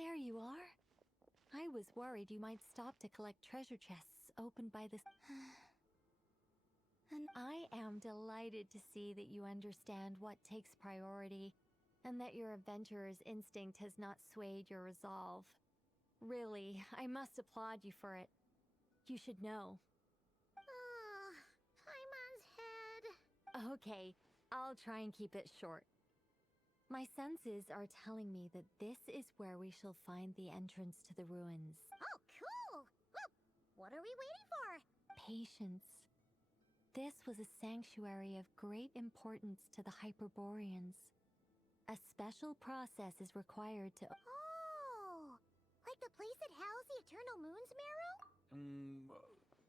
There you are. I was worried you might stop to collect treasure chests opened by this. And I am delighted to see that you understand what takes priority, and that your adventurer's instinct has not swayed your resolve. Really, I must applaud you for it. You should know. Paimon's head. Okay, I'll try and keep it short. My senses are telling me that this is where we shall find the entrance to the ruins. Oh, cool! Well, what are we waiting for? Patience. This was a sanctuary of great importance to the Hyperboreans. A special process is required to... Oh! Like the place that housed the Eternal Moon's marrow?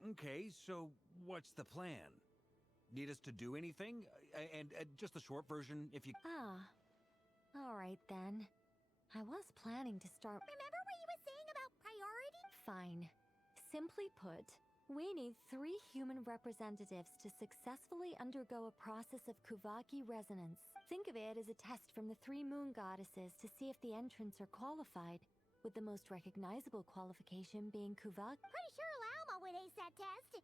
Okay, so what's the plan? Need us to do anything? And just the short version, if you... All right then. I was planning to start... Remember what you were saying about priority? Fine. Simply put, we need 3 human representatives to successfully undergo a process of Kuvaki resonance. Think of it as a test from the 3 moon goddesses to see if the entrants are qualified, with the most recognizable qualification being Kuvaki. Pretty sure Lauma would ace that test.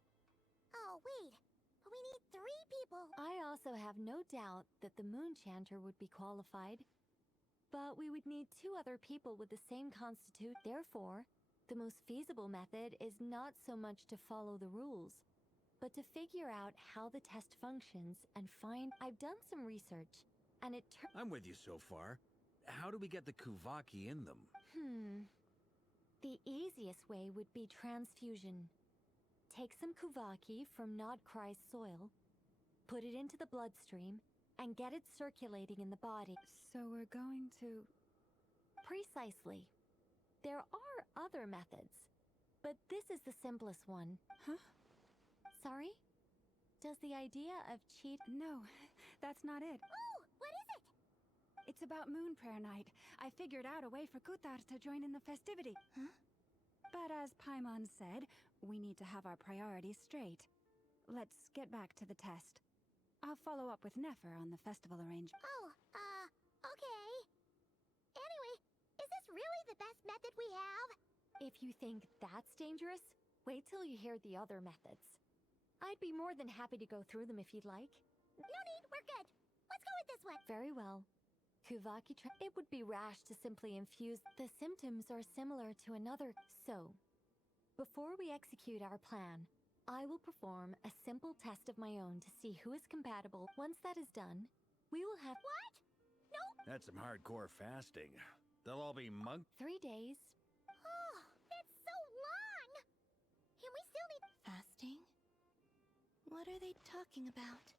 Oh, wait. But we need 3 people. I also have no doubt that the Moon Chanter would be qualified. But we would need 2 other people with the same constitute. Therefore, the most feasible method is not so much to follow the rules, but to figure out how the test functions and find... I've done some research, and it I'm with you so far. How do we get the Kuvaki in them? The easiest way would be transfusion. Take some Kuvaki from Nodcry's soil, put it into the bloodstream, and get it circulating in the body. So we're going to... Precisely. There are other methods, but this is the simplest one. Huh? Sorry? Does the idea of cheat... No, that's not it. Oh, what is it? It's about Moon Prayer Night. I figured out a way for Kuthar to join in the festivity. Huh? But as Paimon said, we need to have our priorities straight. Let's get back to the test. I'll follow up with Nefer on the festival arrangement. Oh, okay. Anyway, is this really the best method we have? If you think that's dangerous, wait till you hear the other methods. I'd be more than happy to go through them if you'd like. No need, we're good. Let's go with this one. Very well. Kuvaki it would be rash to simply infuse. The symptoms are similar to another. So, before we execute our plan, I will perform a simple test of my own to see who is compatible. Once that is done, we will have... What? No? That's some hardcore fasting. They'll all be monk... 3 days. Oh, that's so long! And we still need... Fasting? What are they talking about?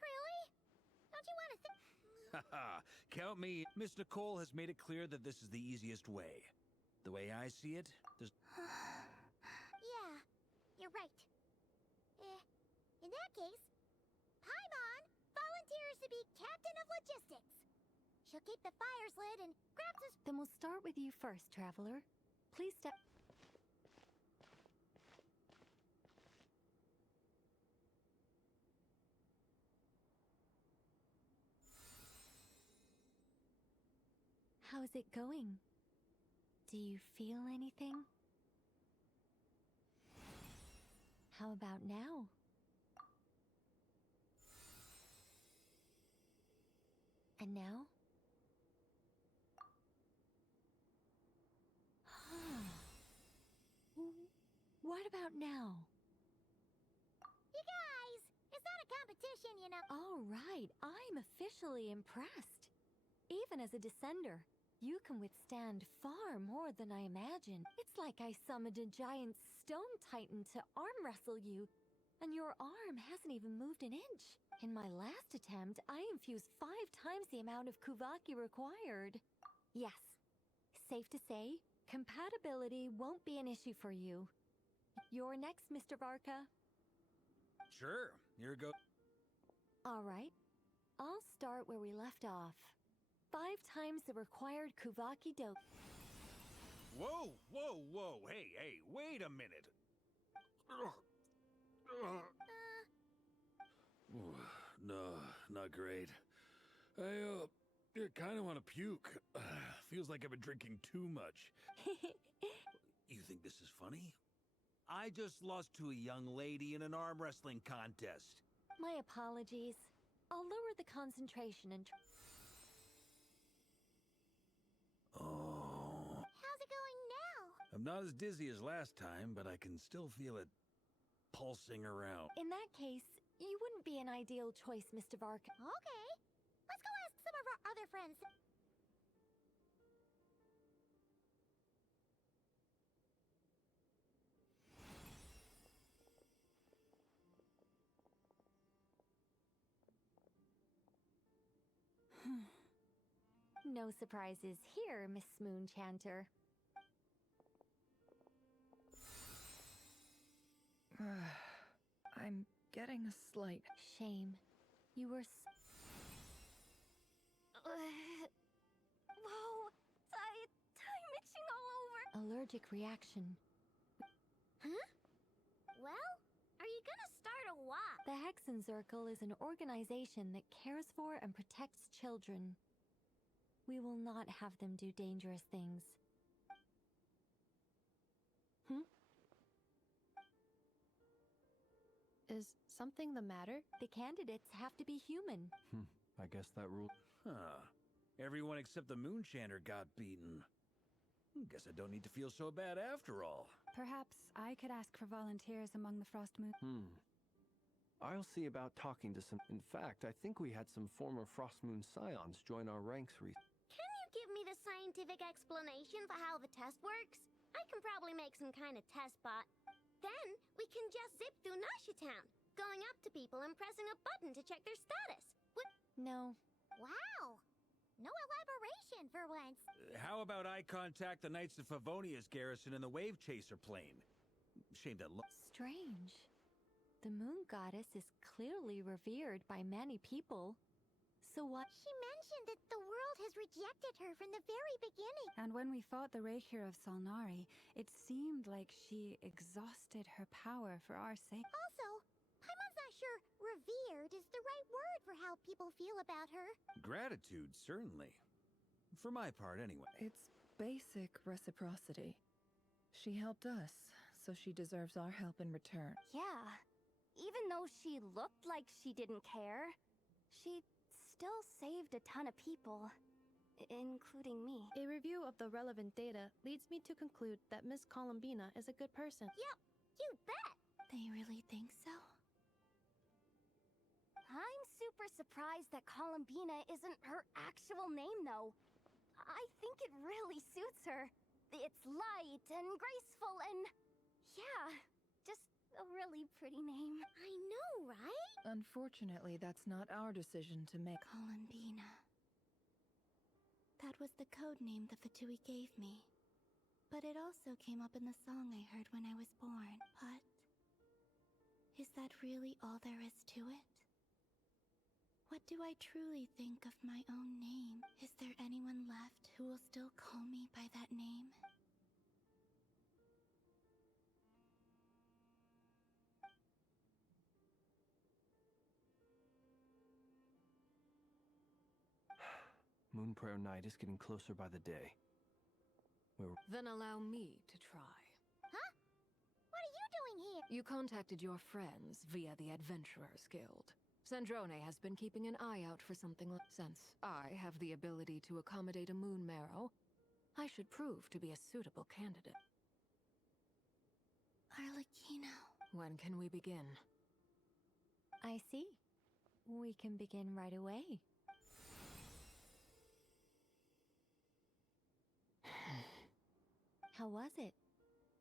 Really? Don't you want to think... Haha, count me. Miss Nicole has made it clear that this is the easiest way. The way I see it, there's... Yeah, you're right. In that case, Paimon volunteers to be Captain of Logistics. She'll keep the fires lit and grabs us... Then we'll start with you first, Traveler. Please step... How's it going? Do you feel anything? How about now? And now? What about now? You guys, it's not a competition, you know. All right, I'm officially impressed. Even as a descender, you can withstand far more than I imagined. It's like I summoned a giant stone titan to arm wrestle you, and your arm hasn't even moved an inch. In my last attempt, I infused 5 times the amount of Kuvaki required. Yes, safe to say, compatibility won't be an issue for you. You're next, Mr. Varka. Sure, here go... All right, I'll start where we left off. 5 times the required Kuvaki dose. Whoa, whoa, whoa, hey, wait a minute. No, not great. I kind of want to puke. Feels like I've been drinking too much. You think this is funny? I just lost to a young lady in an arm wrestling contest. My apologies. I'll lower the concentration and... Oh. How's it going now? I'm not as dizzy as last time, but I can still feel it pulsing around. In that case, you wouldn't be an ideal choice, Mr. Vark. Okay. Let's go ask some of our other friends. No surprises here, Miss Moonchanter. I'm getting a slight... Shame. You were Whoa! Time itching all over. allergic reaction. Huh? Well, are you gonna start a walk? The Hexenzirkel is an organization that cares for and protects children. We will not have them do dangerous things. Is something the matter? The candidates have to be human. I guess that rule... Huh. Everyone except the Moonchanter got beaten. Guess I don't need to feel so bad after all. Perhaps I could ask for volunteers among the Frost Moon. I'll see about talking to some... In fact, I think we had some former Frost Moon Scions join our ranks recently. Can you give me the scientific explanation for how the test works? I can probably make some kind of test bot. Then we can just zip through Nasha Town, going up to people and pressing a button to check their status. No. Wow! No elaboration for once. How about I contact the Knights of Favonia's garrison in the Wave Chaser plane? Shame that Strange. The moon goddess is clearly revered by many people. So what? She mentioned that the world has rejected her from the very beginning. And when we fought the Rakhir of Salnari, it seemed like she exhausted her power for our sake. Also, Paimon's not sure revered is the right word for how people feel about her. Gratitude, certainly. For my part, anyway. It's basic reciprocity. She helped us, so she deserves our help in return. Yeah. Even though she looked like she didn't care, she still saved a ton of people, including me. A review of the relevant data leads me to conclude that Miss Columbina is a good person. Yep, you bet! They really think so? I'm super surprised that Columbina isn't her actual name, though. I think it really suits her. It's light and graceful and... yeah, just a really pretty name. I know, right? Unfortunately, that's not our decision to make. Columbina. That was the code name the Fatui gave me. But it also came up in the song I heard when I was born. But... is that really all there is to it? What do I truly think of my own name? Is there anyone left who will still call me by that name? Moon Prayer Night is getting closer by the day. Then allow me to try. Huh? What are you doing here? You contacted your friends via the Adventurers Guild. Snezhnaya has been keeping an eye out for something like... Since I have the ability to accommodate a moon marrow, I should prove to be a suitable candidate. Arlecchino. When can we begin? I see. We can begin right away. How was it?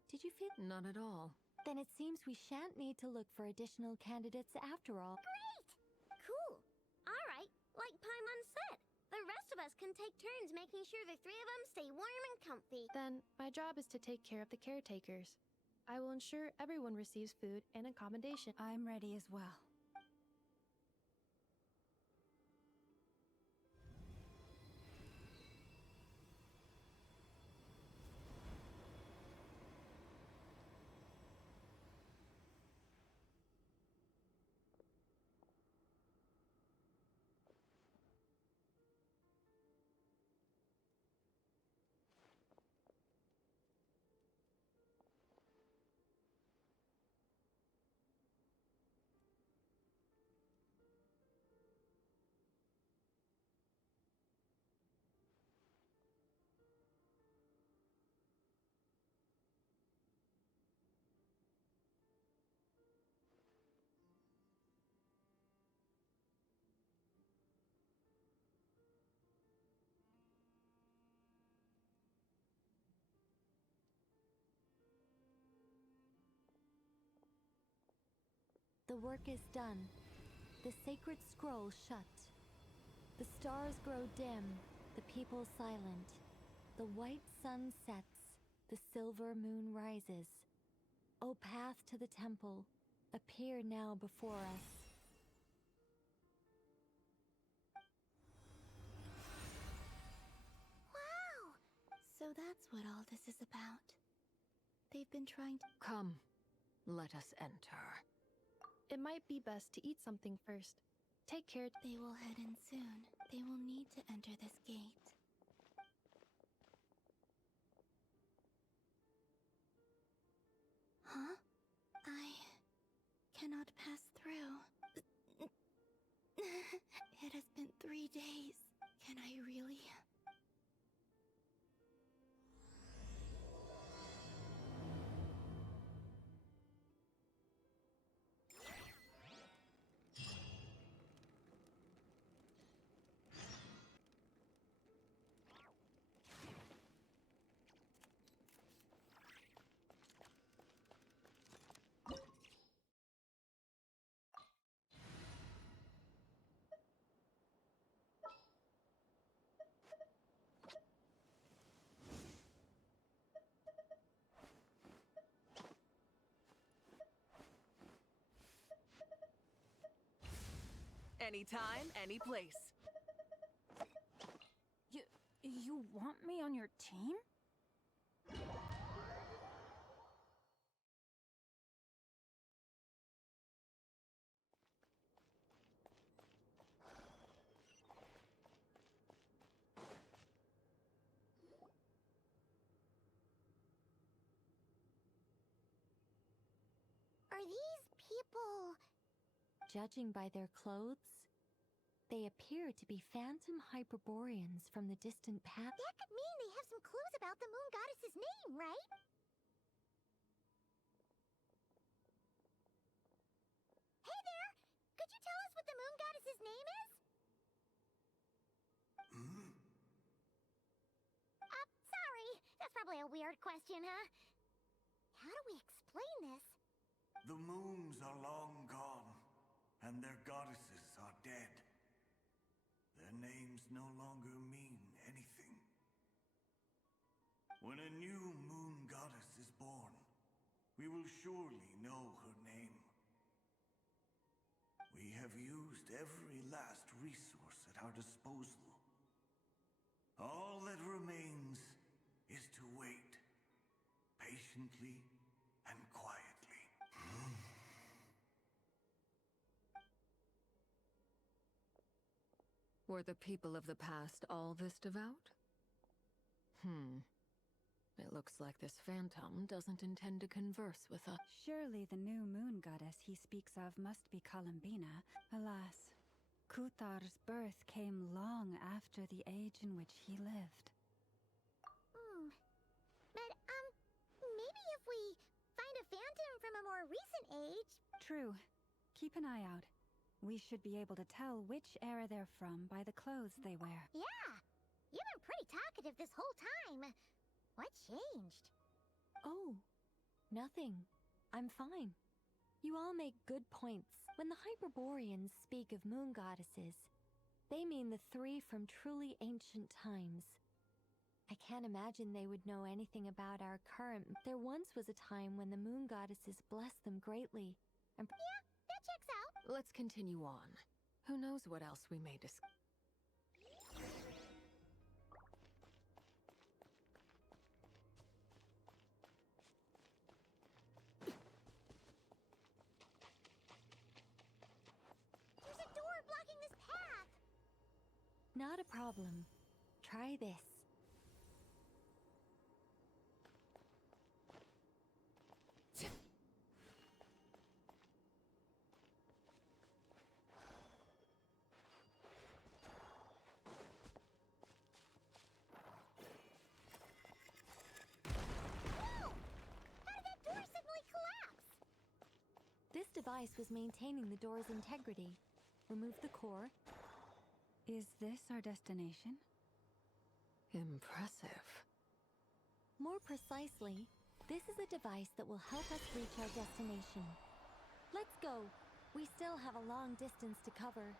Did you feel... Not at all. Then it seems we shan't need to look for additional candidates after all. Great! Cool. All right, like Paimon said, the rest of us can take turns making sure the three of them stay warm and comfy. Then, my job is to take care of the caretakers. I will ensure everyone receives food and accommodation. I'm ready as well. The work is done. The sacred scroll shut. The stars grow dim, the people silent. The white sun sets, the silver moon rises. O path to the temple, appear now before us. Wow! So that's what all this is about. They've been trying to... Come, let us enter. It might be best to eat something first. Take care. They will head in soon. They will need to enter this gate. Huh? I cannot pass through. It has been 3 days. Can I really? Anytime, any place. You want me on your team? Are these people... Judging by their clothes, they appear to be phantom Hyperboreans from the distant past. That could mean they have some clues about the moon goddess's name, right? Hey there! Could you tell us what the moon goddess's name is? Sorry. That's probably a weird question, huh? How do we explain this? The moons are long gone, and their goddesses are dead. Their names no longer mean anything. When a new moon goddess is born, we will surely know her name. We have used every last resource at our disposal. All that remains is to wait, patiently and quietly. Were the people of the past all this devout? It looks like this phantom doesn't intend to converse with us. Surely the new moon goddess he speaks of must be Columbina. Alas, Kuthar's birth came long after the age in which he lived. But, maybe if we find a phantom from a more recent age... True. Keep an eye out. We should be able to tell which era they're from by the clothes they wear. Yeah! You've been pretty talkative this whole time. What changed? Oh, nothing. I'm fine. You all make good points. When the Hyperboreans speak of moon goddesses, they mean the 3 from truly ancient times. I can't imagine they would know anything about our current... There once was a time when the moon goddesses blessed them greatly. And Yeah, that checks out. Let's continue on. Who knows what else we may discuss. There's a door blocking this path. not a problem. Try this. This device was maintaining the door's integrity. Remove the core. Is this our destination? Impressive. More precisely, this is a device that will help us reach our destination. Let's go. We still have a long distance to cover.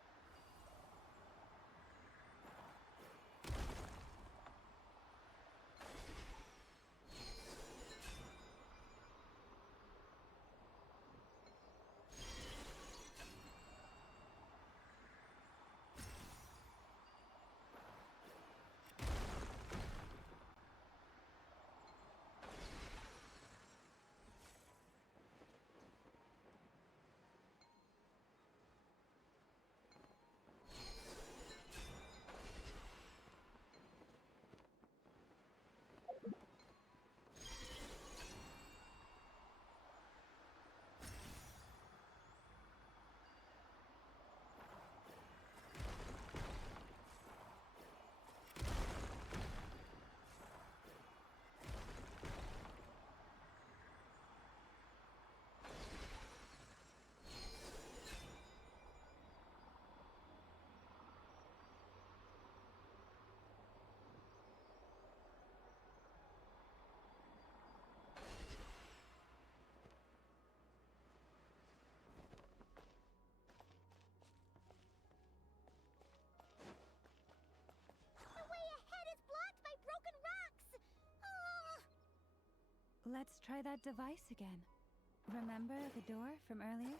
Let's try that device again. Remember the door from earlier?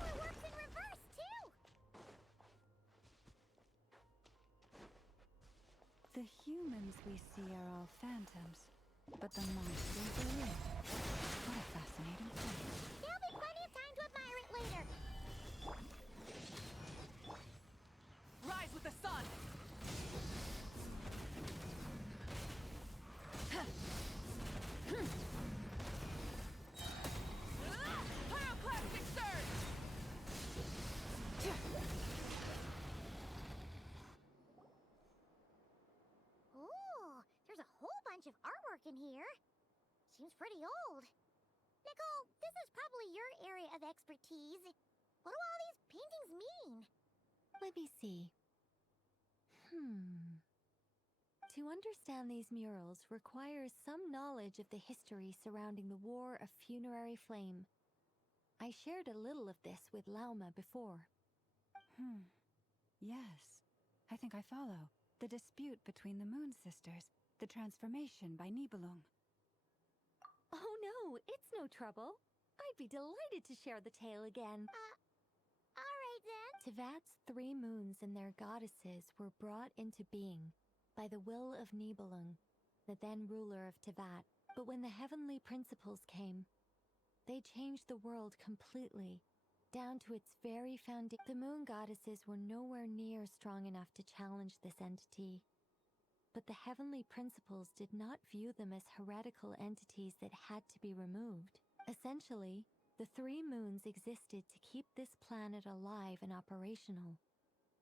It works in reverse, too! The humans we see are all phantoms, but the monsters are real. What a fascinating thing. There'll be plenty of time to admire it later. Rise with the sun! Pyroclastic surge! Ooh, there's a whole bunch of artwork in here. Seems pretty old. Nicole, this is probably your area of expertise. What do all these paintings mean? Let me see. To understand these murals requires some knowledge of the history surrounding the War of Funerary Flame. I shared a little of this with Lauma before. Yes. I think I follow. The dispute between the Moon Sisters. The transformation by Nibelung. Oh no, it's no trouble. I'd be delighted to share the tale again. Alright then. Tevat's 3 moons and their goddesses were brought into being by the will of Nibelung, the then ruler of Tevat. But when the heavenly principles came, they changed the world completely, down to its very foundation. The moon goddesses were nowhere near strong enough to challenge this entity. But the heavenly principles did not view them as heretical entities that had to be removed. Essentially, the 3 moons existed to keep this planet alive and operational,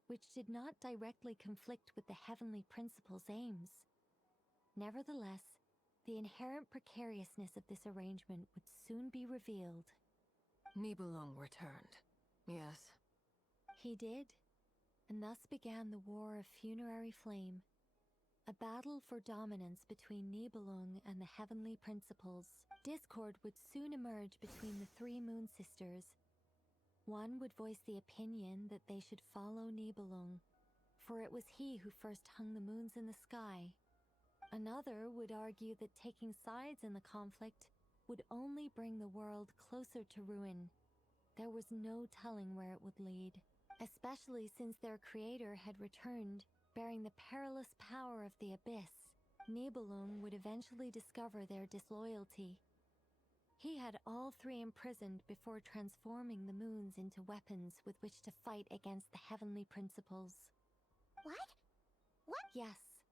which did not directly conflict with the heavenly principles' aims. Nevertheless, the inherent precariousness of this arrangement would soon be revealed. Nibelung returned. Yes. He did, and thus began the War of Funerary Flame, a battle for dominance between Nibelung and the heavenly principles. Discord would soon emerge between the 3 moon sisters. One would voice the opinion that they should follow Nibelung, for it was he who first hung the moons in the sky. Another would argue that taking sides in the conflict would only bring the world closer to ruin. There was no telling where it would lead, especially since their creator had returned, bearing the perilous power of the abyss. Nibelung would eventually discover their disloyalty. He had all 3 imprisoned before transforming the moons into weapons with which to fight against the heavenly principles. What? What? Yes.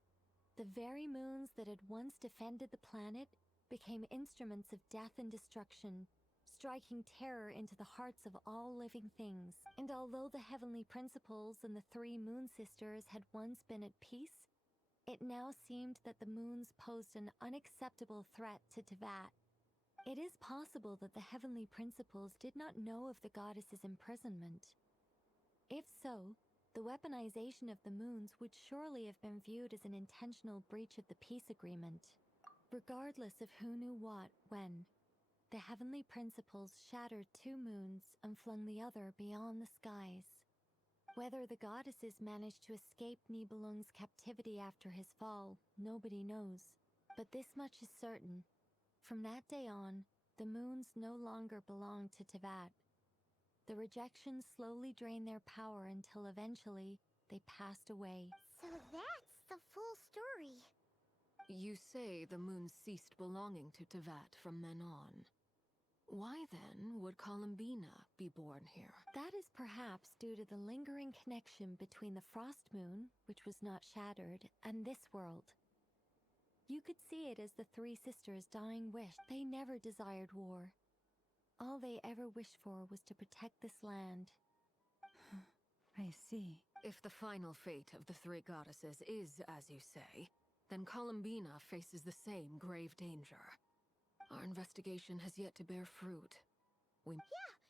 The very moons that had once defended the planet became instruments of death and destruction, striking terror into the hearts of all living things. And although the heavenly principles and the 3 moon sisters had once been at peace, it now seemed that the moons posed an unacceptable threat to Tevat. It is possible that the heavenly principles did not know of the goddess's imprisonment. If so, the weaponization of the moons would surely have been viewed as an intentional breach of the peace agreement. Regardless of who knew what, when, the heavenly principles shattered 2 moons and flung the other beyond the skies. Whether the goddesses managed to escape Nibelung's captivity after his fall, nobody knows. But this much is certain. From that day on, the moons no longer belonged to Tevat. The rejections slowly drained their power until eventually they passed away. So that's the full story. You say the moon ceased belonging to Tevat from then on. Why then would Columbina be born here? That is perhaps due to the lingering connection between the Frost Moon, which was not shattered, and this world. You could see it as the 3 sisters' dying wish. They never desired war. All they ever wished for was to protect this land. I see. If the final fate of the 3 goddesses is as you say, then Columbina faces the same grave danger. Our investigation has yet to bear fruit. Yeah,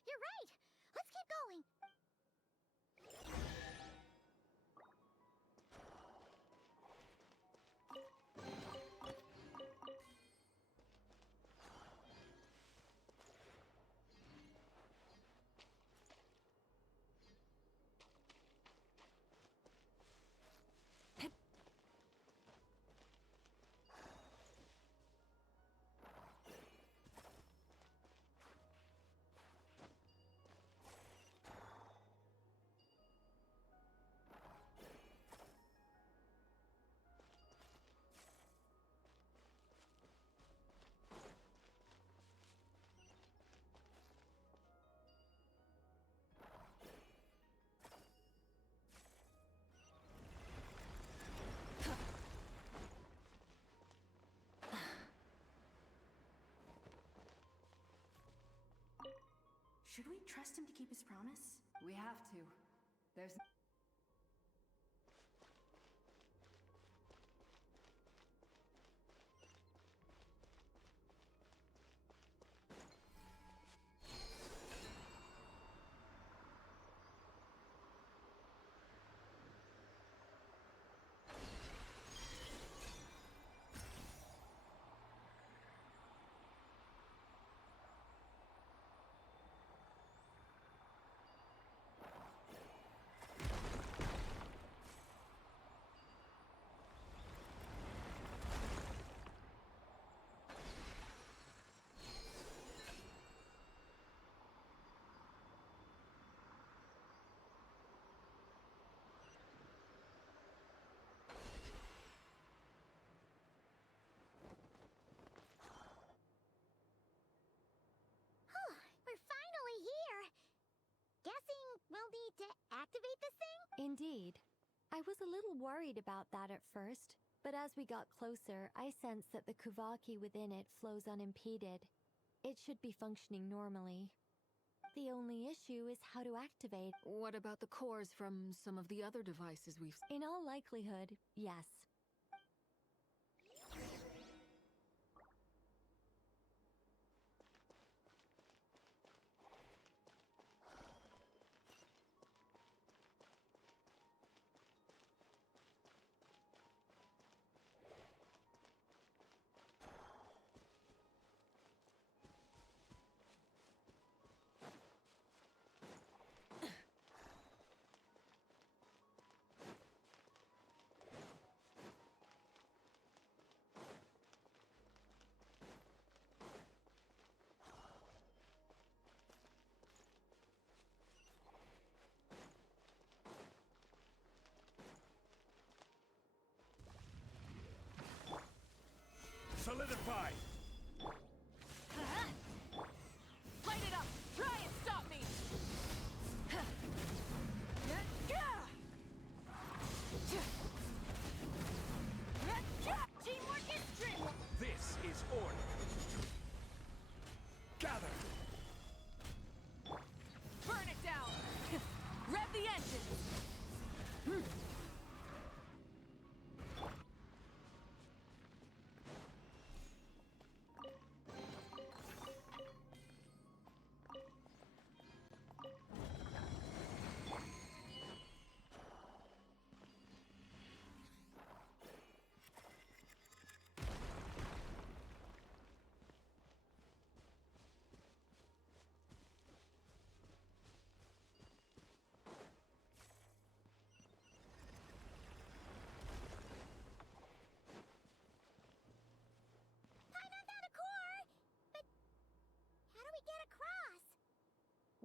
you're right. Let's keep going. Should we trust him to keep his promise? We have to. There's... We're finally here. Guessing we'll need to activate this thing? Indeed. I was a little worried about that at first, but as we got closer, I sensed that the Kuvaki within it flows unimpeded. It should be functioning normally. The only issue is how to activate. What about the cores from some of the other devices we've... In all likelihood, yes. Solidify! Light it up! Try and stop me! Teamwork is dreamwork. This is order. Gather! Burn it down! Rev the engine!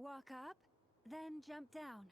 Walk up, then jump down.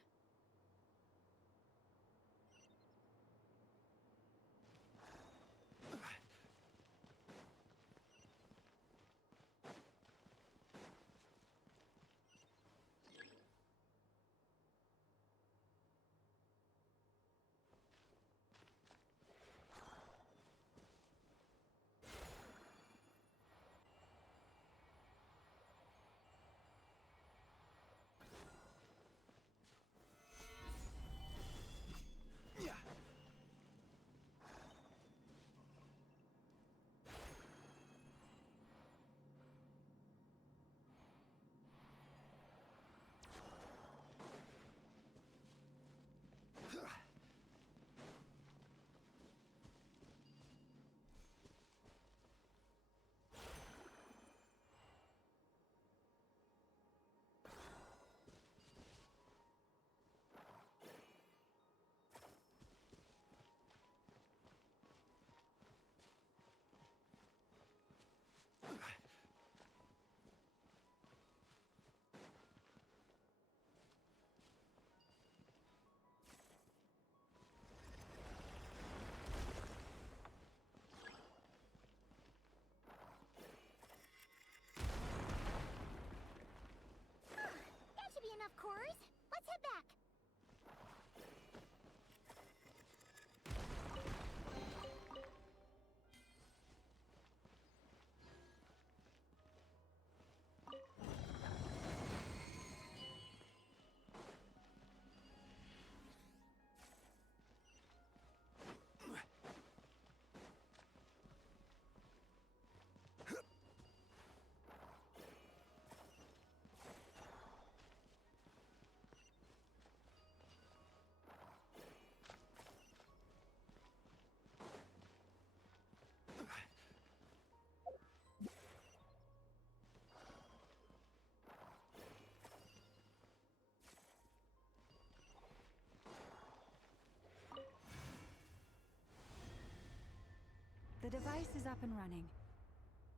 That should be enough cores. Let's head back. The device is up and running.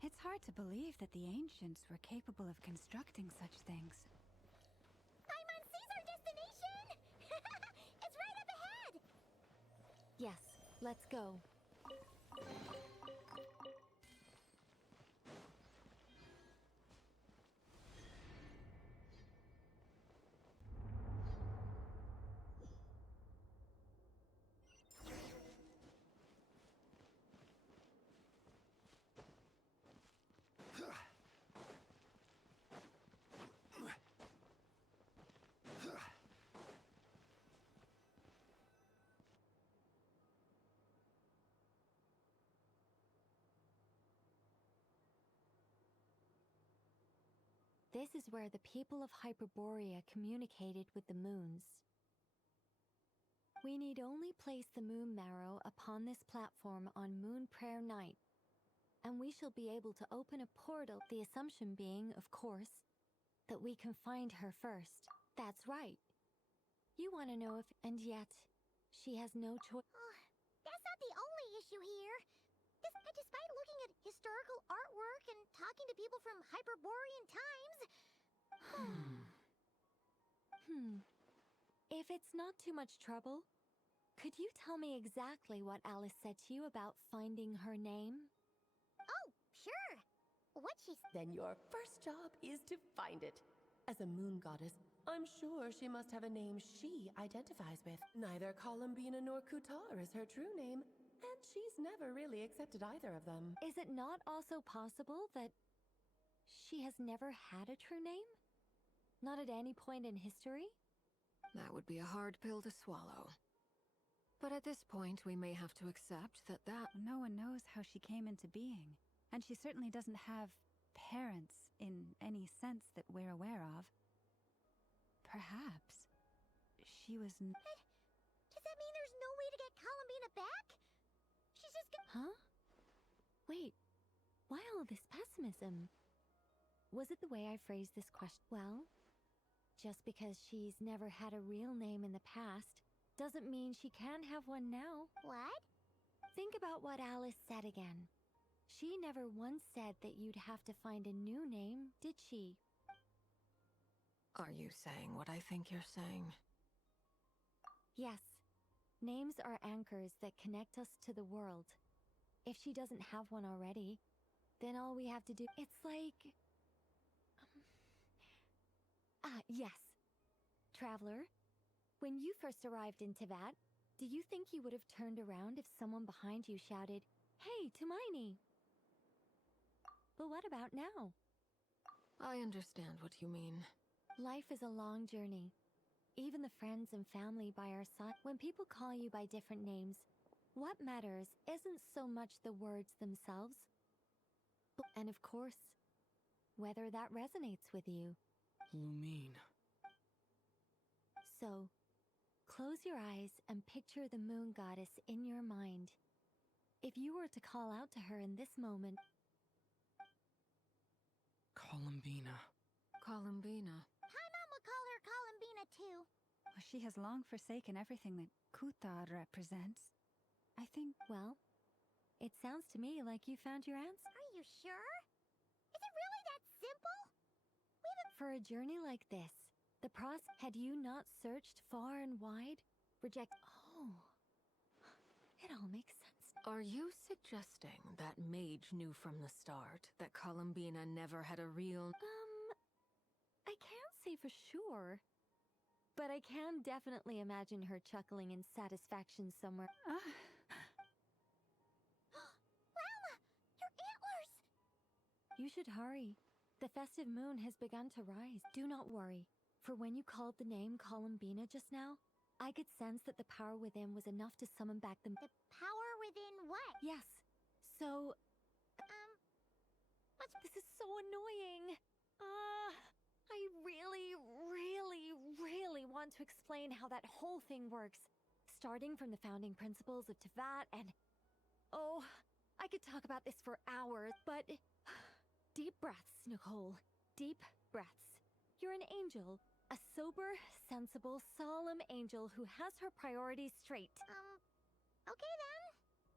It's hard to believe that the ancients were capable of constructing such things. Paimon sees our destination! It's right up ahead! Yes, let's go. This is where the people of Hyperborea communicated with the moons. We need only place the moon marrow upon this platform on Moon Prayer Night, and we shall be able to open a portal, the assumption being, of course, that we can find her first. That's right. You want to know if... And yet, she has no choice. That's not the only issue here. Despite looking at historical artwork and talking to people from Hyperborean times... If it's not too much trouble, could you tell me exactly what Alice said to you about finding her name? Oh, sure. What she... Then your first job is to find it. As a moon goddess, I'm sure she must have a name she identifies with. Neither Columbina nor Kutar is her true name, and she's never really accepted either of them. Is it not also possible that she has never had a true name? Not at any point in history? That would be a hard pill to swallow. But at this point, we may have to accept that No one knows how she came into being, and she certainly doesn't have parents in any sense that we're aware of. Perhaps she was... Does that mean there's no way to get Columbina back? She's just gonna... Huh? Wait, why all this pessimism? Was it the way I phrased this question? Well, just because she's never had a real name in the past doesn't mean she can't have one now. What? Think about what Alice said again. She never once said that you'd have to find a new name, did she? Are you saying what I think you're saying? Yes. Names are anchors that connect us to the world. If she doesn't have one already, then all we have to do... It's like... yes. Traveler, when you first arrived in Teyvat, do you think you would have turned around if someone behind you shouted, "Hey, Hermione"? But what about now? I understand what you mean. Life is a long journey. Even the friends and family by our side. When people call you by different names, what matters isn't so much the words themselves, and of course, whether that resonates with you. Lumine. So, close your eyes and picture the moon goddess in your mind. If you were to call out to her in this moment... Columbina. Paimon Columbina. would call her Columbina too. Well, she has long forsaken everything that Kuthar represents. I think... Well, it sounds to me like you found your answer. Are you sure? Is it really that simple? For a journey like this, the process... Had you not searched far and wide? Oh... It all makes sense. Are you suggesting that Mage knew from the start that Columbina never had a real... I can't say for sure. But I can definitely imagine her chuckling in satisfaction somewhere. Lalma! Your antlers! You should hurry. The festive moon has begun to rise. Do not worry, for when you called the name Columbina just now, I could sense that the power within was enough to summon back the... The power within what? Yes. So... What's... This is so annoying. I really want to explain how that whole thing works. Starting from the founding principles of Teyvat and... Oh, I could talk about this for hours, but... Deep breaths, Nicole. Deep breaths. You're an angel. A sober, sensible, solemn angel who has her priorities straight. Okay then.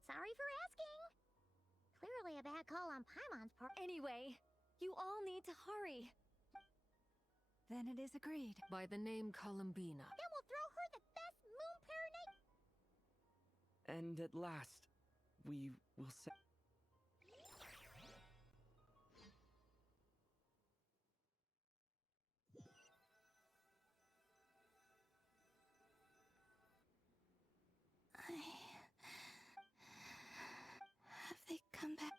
Sorry for asking. Clearly a bad call on Paimon's part. Anyway, you all need to hurry. Then it is agreed. By the name Columbina. Then we'll throw her the best moon paranate. And at last, we will say... Have they come back?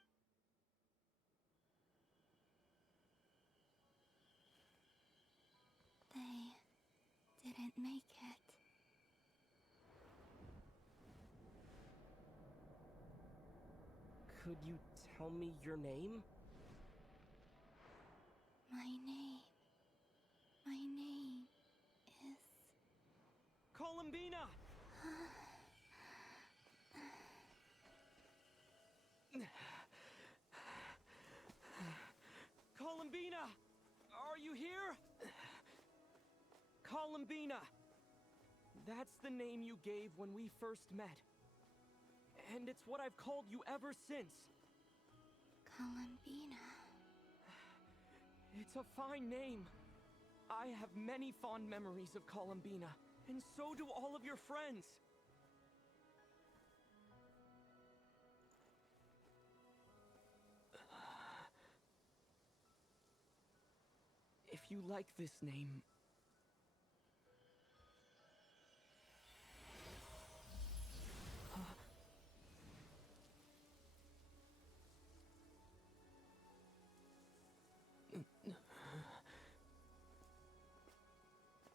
They didn't make it. Could you tell me your name? My name is... Columbina! Columbina! Are you here? Columbina! That's the name you gave when we first met. And it's what I've called you ever since. Columbina. It's a fine name. I have many fond memories of Columbina, and so do all of your friends. If you like this name...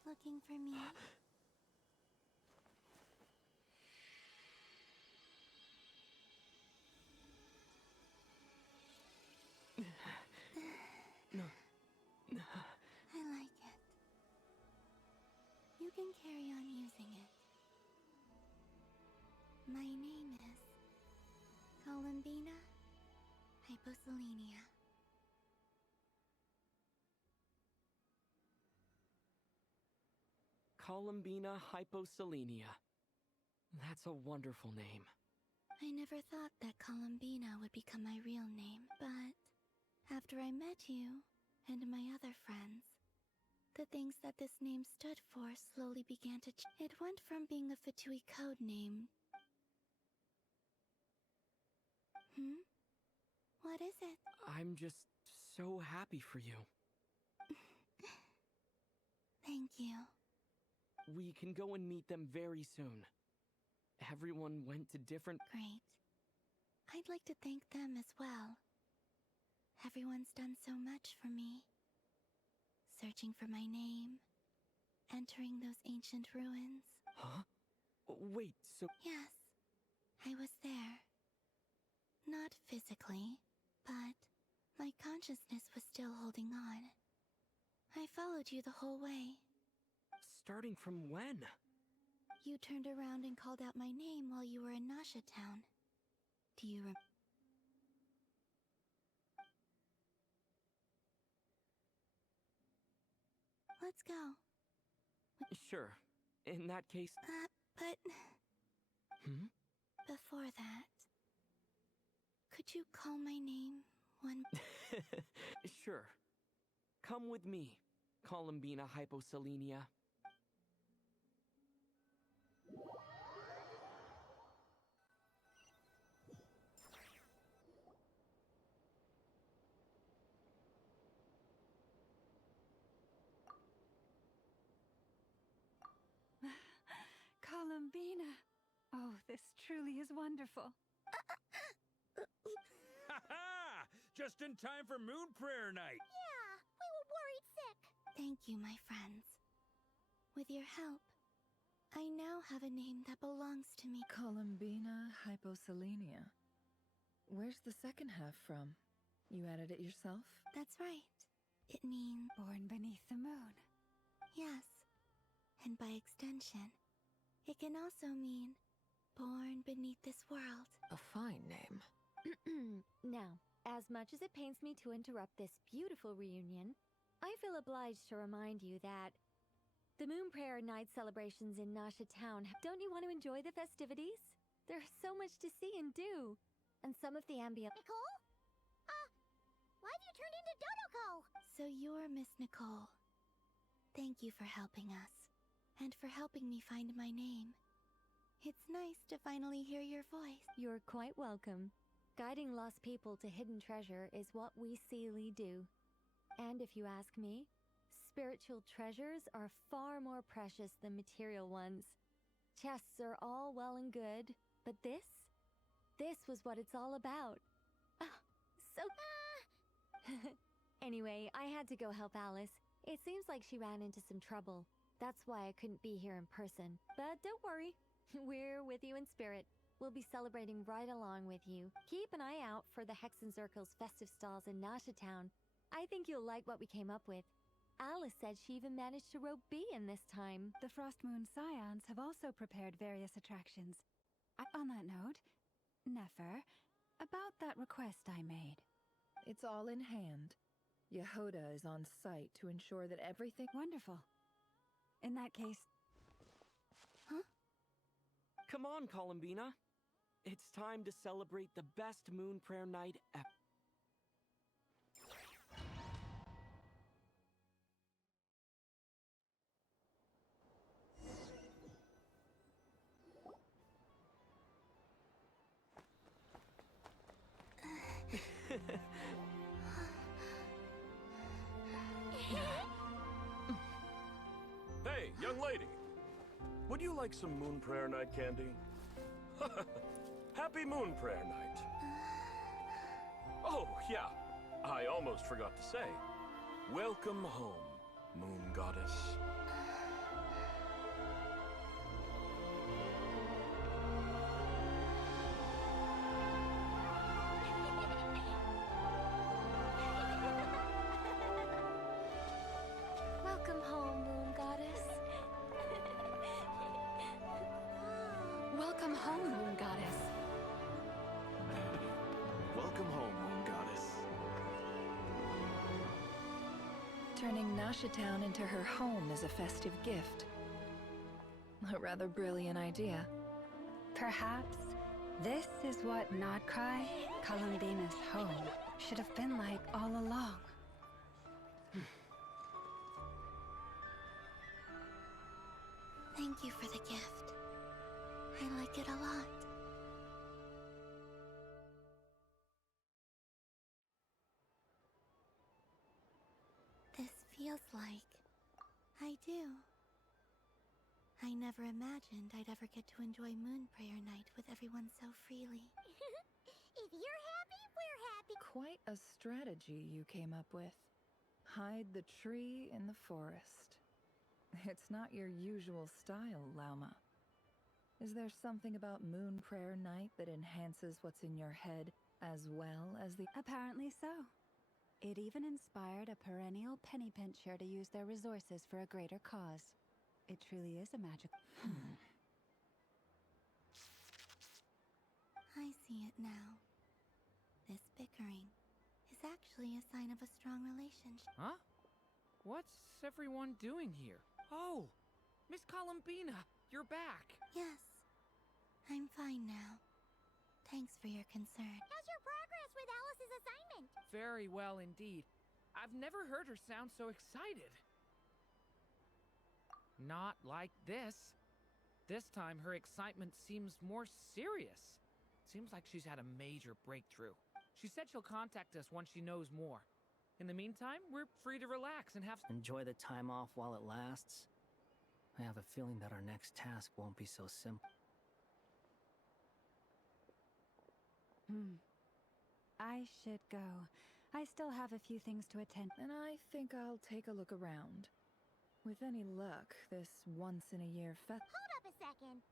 Looking for me? No. I like it. You can carry on using it. My name is Columbina Hyposelenia. Columbina Hyposelenia. That's a wonderful name. I never thought that Columbina would become my real name, but after I met you and my other friends, The things that this name stood for slowly began to It went from being a Fatui code name. What is it? I'm just so happy for you. Thank you. We can go and meet them very soon. Everyone went to different... Great. I'd like to thank them as well. Everyone's done so much for me. Searching for my name, entering those ancient ruins. Huh? Wait, so... Yes, I was there. Not physically, but my consciousness was still holding on. I followed you the whole way. Starting from when? You turned around and called out my name while you were in Nasha Town. Do you remember? Let's go. Sure. In that case... But... Before that... Could you call my name one... Sure. Come with me, Columbina Hyposelenia. Columbina. Oh, this truly is wonderful. Ha-ha! Just in time for Moon Prayer Night! Yeah, we were worried sick. Thank you, my friends. With your help, I now have a name that belongs to me. Columbina Hyposelenia. Where's the second half from? You added it yourself? That's right. It means... Born beneath the moon. Yes. And by extension, it can also mean born beneath this world. A fine name. Now, as much as it pains me to interrupt this beautiful reunion, I feel obliged to remind you that the Moon Prayer Night celebrations in Nasha Town. Don't you want to enjoy the festivities? There's so much to see and do. And some of the ambient... Nicole? Why'd you turn into Dodoko? So you're Miss Nicole. Thank you for helping us. And for helping me find my name. It's nice to finally hear your voice. You're quite welcome. Guiding lost people to hidden treasure is what we Seelie do. And if you ask me, spiritual treasures are far more precious than material ones. Chests are all well and good, but this was what it's all about. Anyway, I had to go help Alice. It seems like she ran into some trouble. That's why I couldn't be here in person. But don't worry, we're with you in spirit. We'll be celebrating right along with you. Keep an eye out for the Hexenzirkel's festive stalls in Nasha Town. I think you'll like what we came up with. Alice said she even managed to rope B in this time. The Frost Moon Scions have also prepared various attractions. On that note, Nefer, about that request I made. It's all in hand. Yehoda is on site to ensure that everything... Wonderful. In that case... Huh? Come on, Columbina. It's time to celebrate the best Moon Prayer Night ever. Hey, young lady. Would you like some Moon Prayer Night candy? Happy Moon Prayer Night. Oh, yeah. I almost forgot to say. Welcome home, Moon Goddess. Welcome home, Moon Goddess. Welcome home, Moon Goddess. Welcome home, Moon Goddess. Turning Nasha Town into her home is a festive gift. A rather brilliant idea. Perhaps this is what Nocturne, Columbina's home, should have been like all along. Thank you for the gift. I like it a lot. This feels like I do. I never imagined I'd ever get to enjoy Moon Prayer Night with everyone so freely. If you're happy, we're happy. Quite a strategy you came up with. Hide the tree in the forest. It's not your usual style, Lauma. Is there something about Moon Prayer Night that enhances what's in your head as well as the... Apparently so. It even inspired a perennial penny pincher to use their resources for a greater cause. It truly is a magic... I see it now. This bickering is actually a sign of a strong relationship. Huh? What's everyone doing here? Oh! Miss Columbina, you're back! Yes. I'm fine now. Thanks for your concern. How's your progress with Alice's assignment? Very well indeed. I've never heard her sound so excited. Not like this. This time her excitement seems more serious. Seems like she's had a major breakthrough. She said she'll contact us once she knows more. In the meantime, we're free to relax and have... Enjoy the time off while it lasts. I have a feeling that our next task won't be so simple. I should go. I still have a few things to attend. And I think I'll take a look around. With any luck, this once-in-a-year fest... Hold up a second.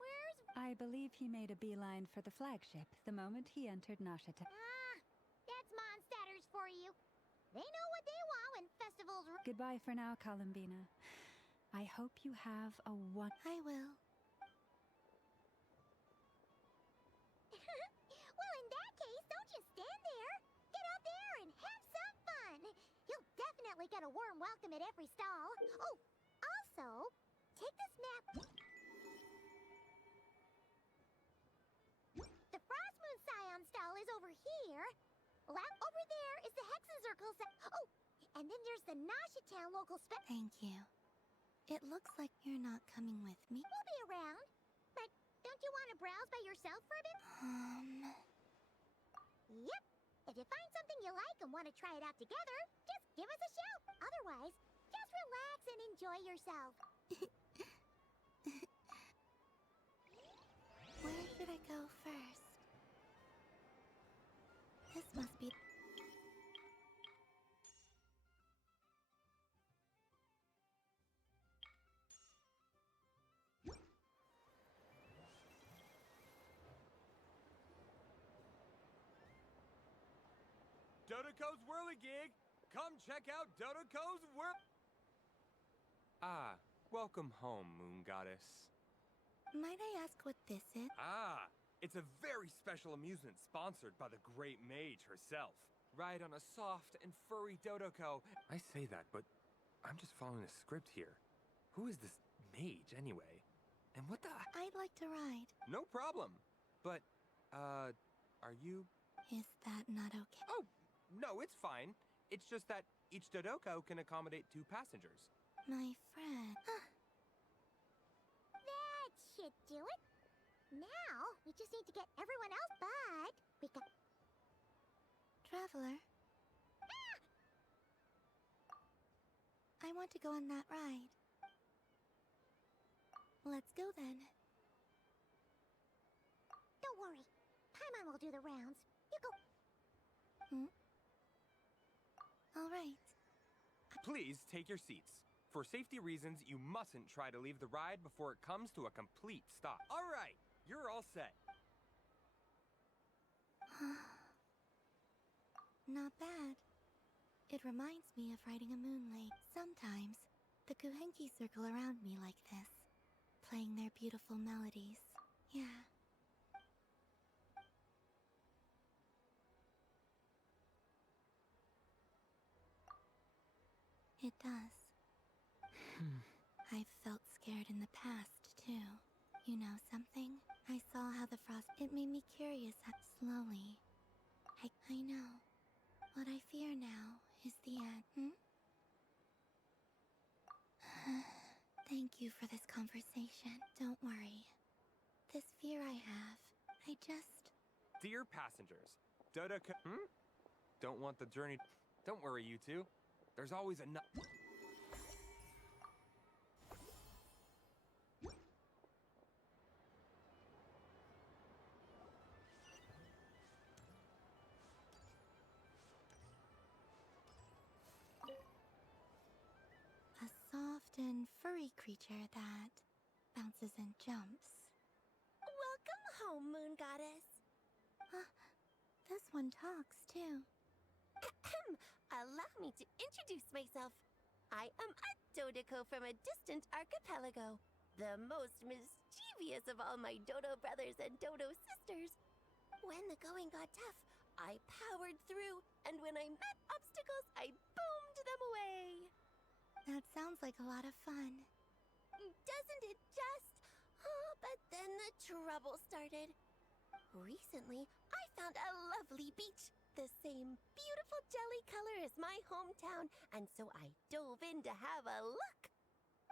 Where's... I believe he made a beeline for the flagship the moment he entered Nashita. Ah, that's Mondstadters for you. They know what they want when festivals... Goodbye for now, Columbina. I hope you have a I will. Well, in that case, don't just stand there. Get out there and have some fun. You'll definitely get a warm welcome at every stall. Oh, also, take this map. The Frost Moon Scion stall is over here. Over there is the Hexen Circle. Oh, and then there's the Nashitown local Thank you. It looks like you're not coming with me. We'll be around. But don't you want to browse by yourself for a bit? Yep. If you find something you like and want to try it out together, just give us a shout. Otherwise, just relax and enjoy yourself. Where should I go first? This must be... Dodoko's Whirligig! Come check out Dodoko's Ah, welcome home, Moon Goddess. Might I ask what this is? Ah, it's a very special amusement sponsored by the great mage herself. Ride on a soft and furry Dodoko. I say that, but I'm just following a script here. Who is this mage, anyway? And what the... I'd like to ride. No problem. But, are you... Is that not okay? Oh, no, it's fine. It's just that each Dodoko can accommodate 2 passengers. My friend... That should do it. Now, we just need to get everyone else, but we got... Traveler? Ah! I want to go on that ride. Let's go then. Don't worry. Paimon will do the rounds. You go. All right. Please take your seats. For safety reasons, you mustn't try to leave the ride before it comes to a complete stop. All right, you're all set. Not bad. It reminds me of riding a moon lake. Sometimes, the Kuhenki circle around me like this, playing their beautiful melodies. Yeah. It does. I've felt scared in the past, too. You know something? I saw how the frost... It made me curious slowly. I know. What I fear now is the end. Thank you for this conversation. Don't worry. This fear I have, I just... Dear passengers, Dodoko... Don't want the journey... Don't worry, you two. There's always enough... A soft and furry creature that bounces and jumps. Welcome home, Moon Goddess. This one talks, too. Allow me to introduce myself. I am a Dodoko from a distant archipelago, the most mischievous of all my Dodo brothers and Dodo sisters. When the going got tough, I powered through, and when I met obstacles, I boomed them away. That sounds like a lot of fun. Doesn't it just? Oh, but then the trouble started. Recently, I found a lovely beach, the same beautiful jelly color as my hometown, and so I dove in to have a look.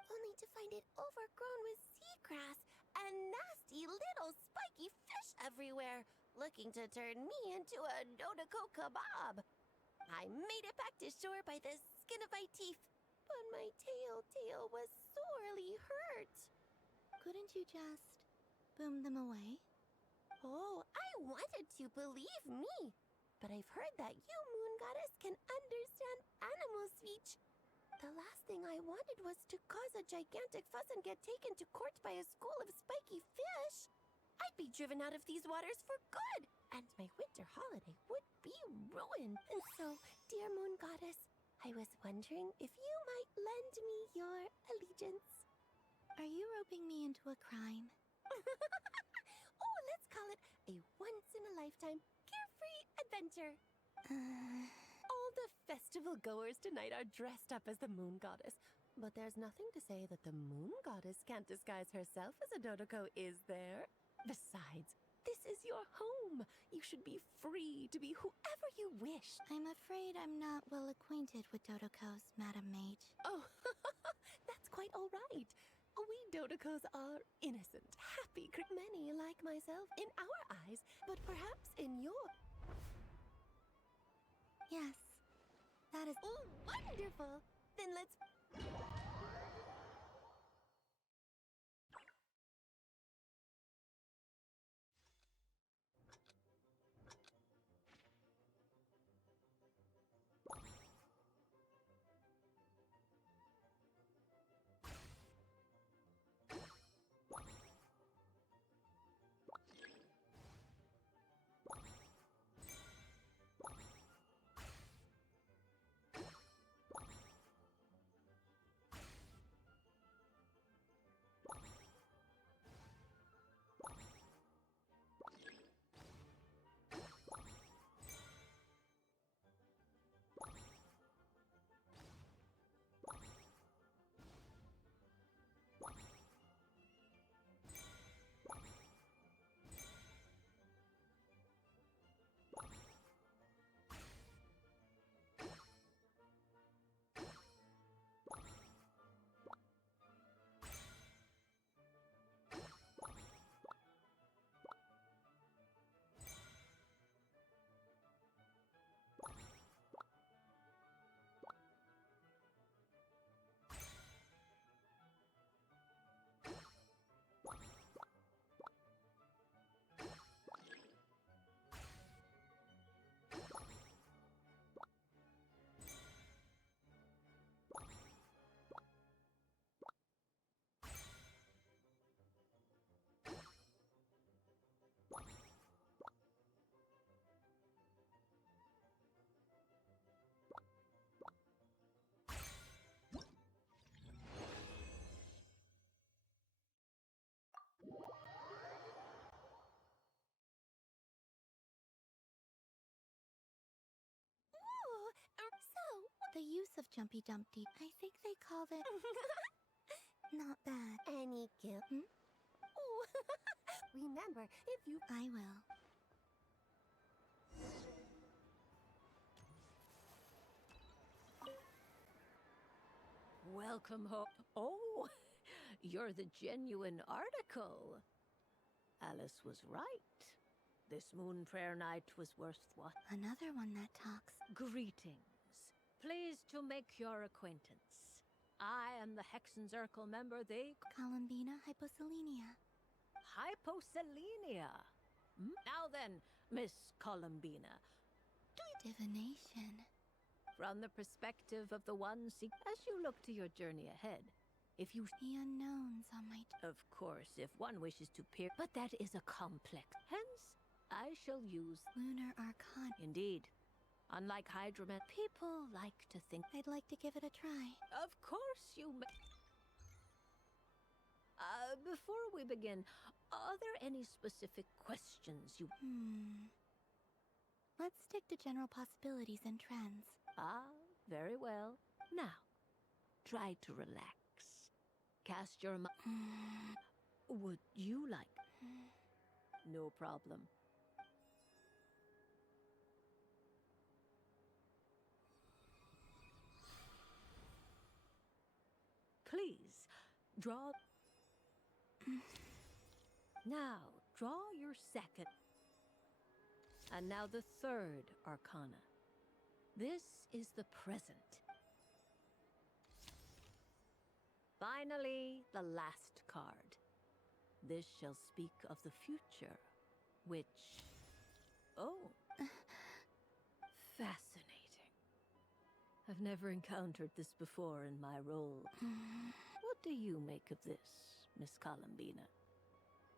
Only to find it overgrown with seagrass and nasty little spiky fish everywhere, looking to turn me into a Dodoko kebab. I made it back to shore by the skin of my teeth, but my tail was sorely hurt. Couldn't you just boom them away? Oh, I wanted to, believe me. But I've heard that you, Moon Goddess, can understand animal speech. The last thing I wanted was to cause a gigantic fuss and get taken to court by a school of spiky fish. I'd be driven out of these waters for good, and my winter holiday would be ruined. And so, dear Moon Goddess, I was wondering if you might lend me your allegiance. Are you roping me into a crime? Oh, let's call it a once-in-a-lifetime carefree adventure. All the festival goers tonight are dressed up as the Moon Goddess, but there's nothing to say that the Moon Goddess can't disguise herself as a Dodoko, is there? Besides, this is your home. You should be free to be whoever you wish. I'm afraid I'm not well acquainted with Dodokos, Madam Mage. Oh, that's quite all right. We Dodokos are innocent, happy, many like myself in our eyes, but perhaps in your... Yes, that is... Oh, wonderful! Then let's... The use of Jumpy Dumpty, I think they called it... not bad. Any guilt? Oh, remember, if you... I will. Welcome home. Oh, you're the genuine article. Alice was right. This moon prayer night was worth what? Another one that talks. Greetings. Pleased to make your acquaintance. I am the Hexenzirkel member they... Columbina Hyposelenia. Hyposelenia. Now then, Miss Columbina. Divination. From the perspective of the one as you look to your journey ahead, if you... The unknowns on my... Of course, if one wishes to peer... But that is a complex. Hence, I shall use... Lunar Archon. Indeed. Unlike Hydromet, people like to think... I'd like to give it a try. Of course you may... Before we begin, are there any specific questions you... Let's stick to general possibilities and trends. Very well. Now, try to relax. Cast your mind. Would you like? No problem. Please, draw... Now, draw your second. And now the third arcana. This is the present. Finally, the last card. This shall speak of the future, which... Oh. Fascinating. I've never encountered this before in my role. What do you make of this, Miss Columbina?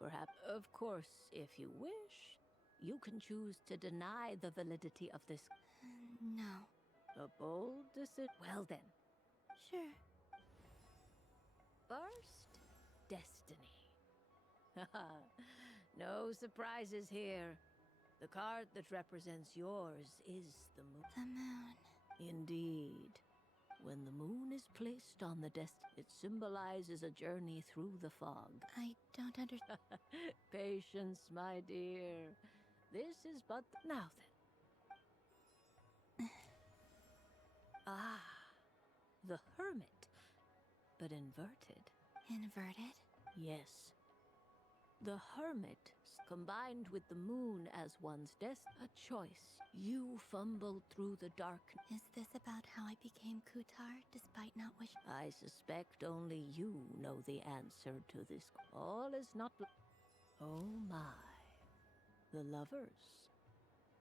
Perhaps, of course, if you wish, you can choose to deny the validity of this. No. A bold decision. Well then. Sure. First, destiny. No surprises here. The card that represents yours is the moon. The moon. Indeed. When the moon is placed on the it symbolizes a journey through the fog. I don't understand. Patience, my dear. This is but... Now then. The Hermit. But inverted. Inverted? Yes. The Hermit, combined with the moon as one's a choice. You fumbled through the dark. Is this about how I became Kutar, despite not wishing? I suspect only you know the answer to this. All is not... Oh my. The lovers.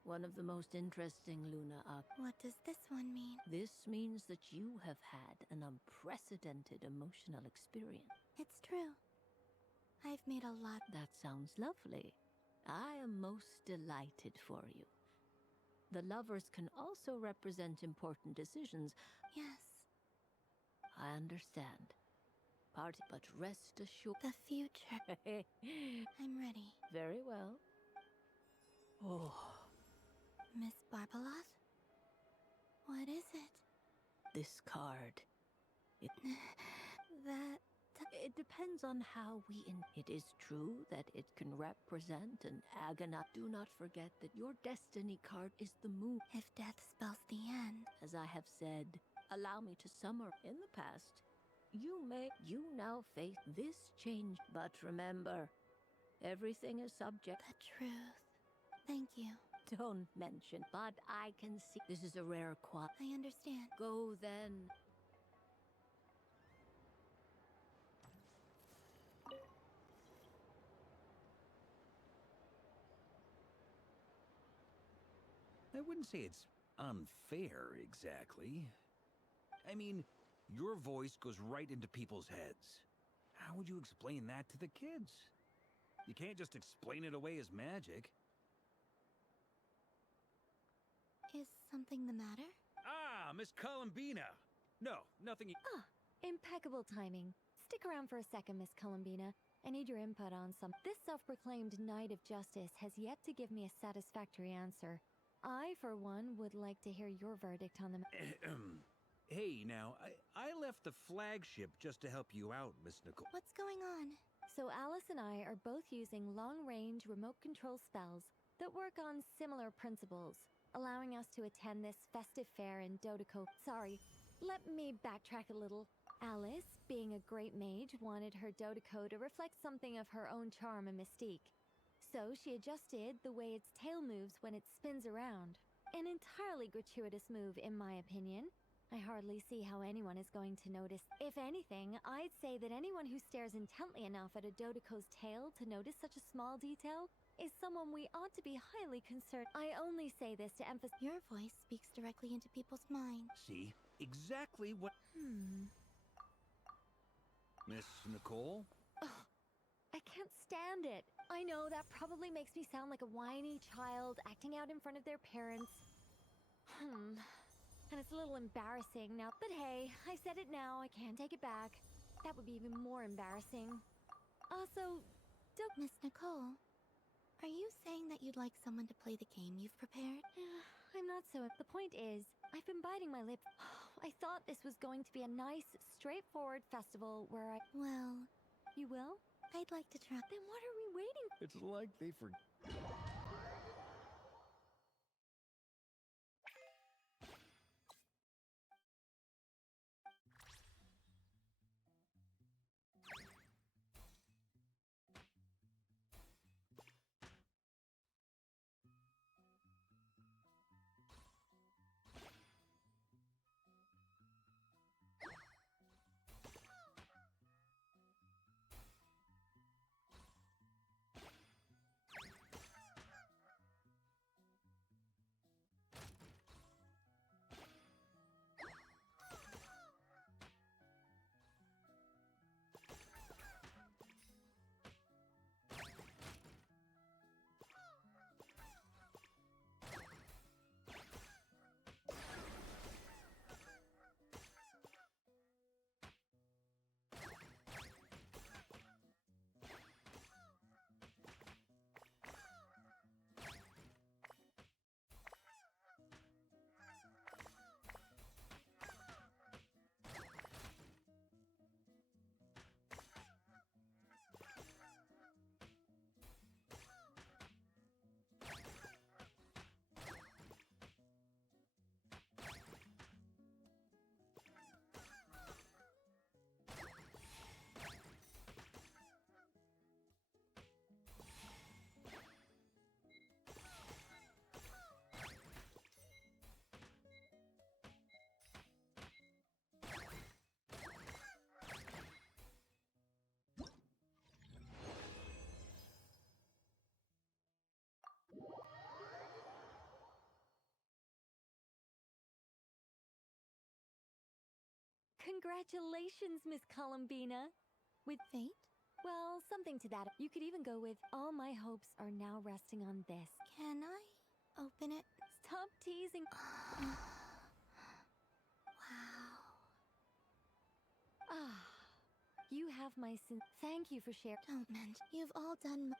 One of the most interesting Luna What does this one mean? This means that you have had an unprecedented emotional experience. It's true. I've made a lot. That sounds lovely. I am most delighted for you. The lovers can also represent important decisions. Yes. I understand. But rest assured... The future. I'm ready. Very well. Oh. Miss Barbaloth? What is it? This card. It depends on how we... It is true that it can represent an agony. Do not forget that your destiny card is the moon. If death spells the end. As I have said, allow me to summarize. In the past, you now face this change. But remember, everything is subject. The truth. Thank you. Don't mention, but I can see... This is a rare quality. I understand. Go then. I wouldn't say it's unfair, exactly. I mean, your voice goes right into people's heads. How would you explain that to the kids? You can't just explain it away as magic. Is something the matter? Miss Columbina! No, nothing... Impeccable timing. Stick around for a second, Miss Columbina. I need your input on some... This self-proclaimed Knight of Justice has yet to give me a satisfactory answer. I, for one, would like to hear your verdict on the... Hey, now, I left the flagship just to help you out, Miss Nicole. What's going on? So Alice and I are both using long-range remote control spells that work on similar principles, allowing us to attend this festive fair in Dodoko. Sorry, let me backtrack a little. Alice, being a great mage, wanted her Dodoko to reflect something of her own charm and mystique. So she adjusted the way its tail moves when it spins around. An entirely gratuitous move, in my opinion. I hardly see how anyone is going to notice. If anything, I'd say that anyone who stares intently enough at a Dodoko's tail to notice such a small detail is someone we ought to be highly concerned. I only say this to emphasize. Your voice speaks directly into people's minds. See? Exactly what... Miss Nicole? Ugh, I can't stand it. I know that probably makes me sound like a whiny child acting out in front of their parents. And it's a little embarrassing now. But hey, I said it now, I can't take it back. That would be even more embarrassing. Also, Miss Nicole, are you saying that you'd like someone to play the game you've prepared? I'm not so... The point is, I've been biting my lip. I thought this was going to be a nice, straightforward festival where I... Well... You will? I'd like to try... Then what are we waiting for? It's like they forgot. Congratulations, Miss Columbina. With fate? Well, something to that. You could even go with, all my hopes are now resting on this. Can I open it? Stop teasing. Wow. You have my thank you for sharing. Don't mention. You've all done.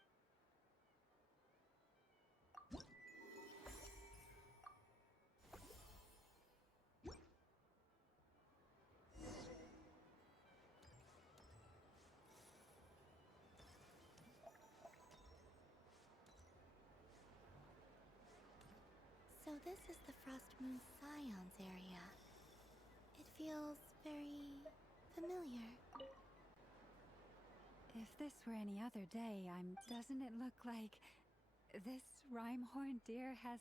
So this is the Frost Moon Scions area. It feels very familiar. If this were any other day, doesn't it look like this rhyme-horned deer has...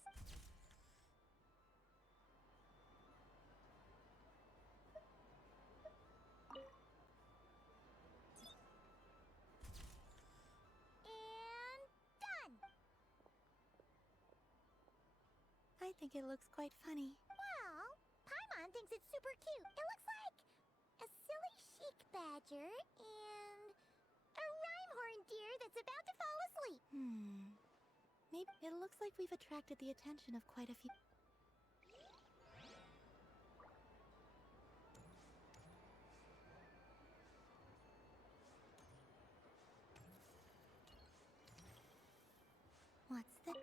I think it looks quite funny. Well, Paimon thinks it's super cute. It looks like a silly chic badger and a rhyme-horned deer that's about to fall asleep. Maybe it looks like we've attracted the attention of quite a few... What's that?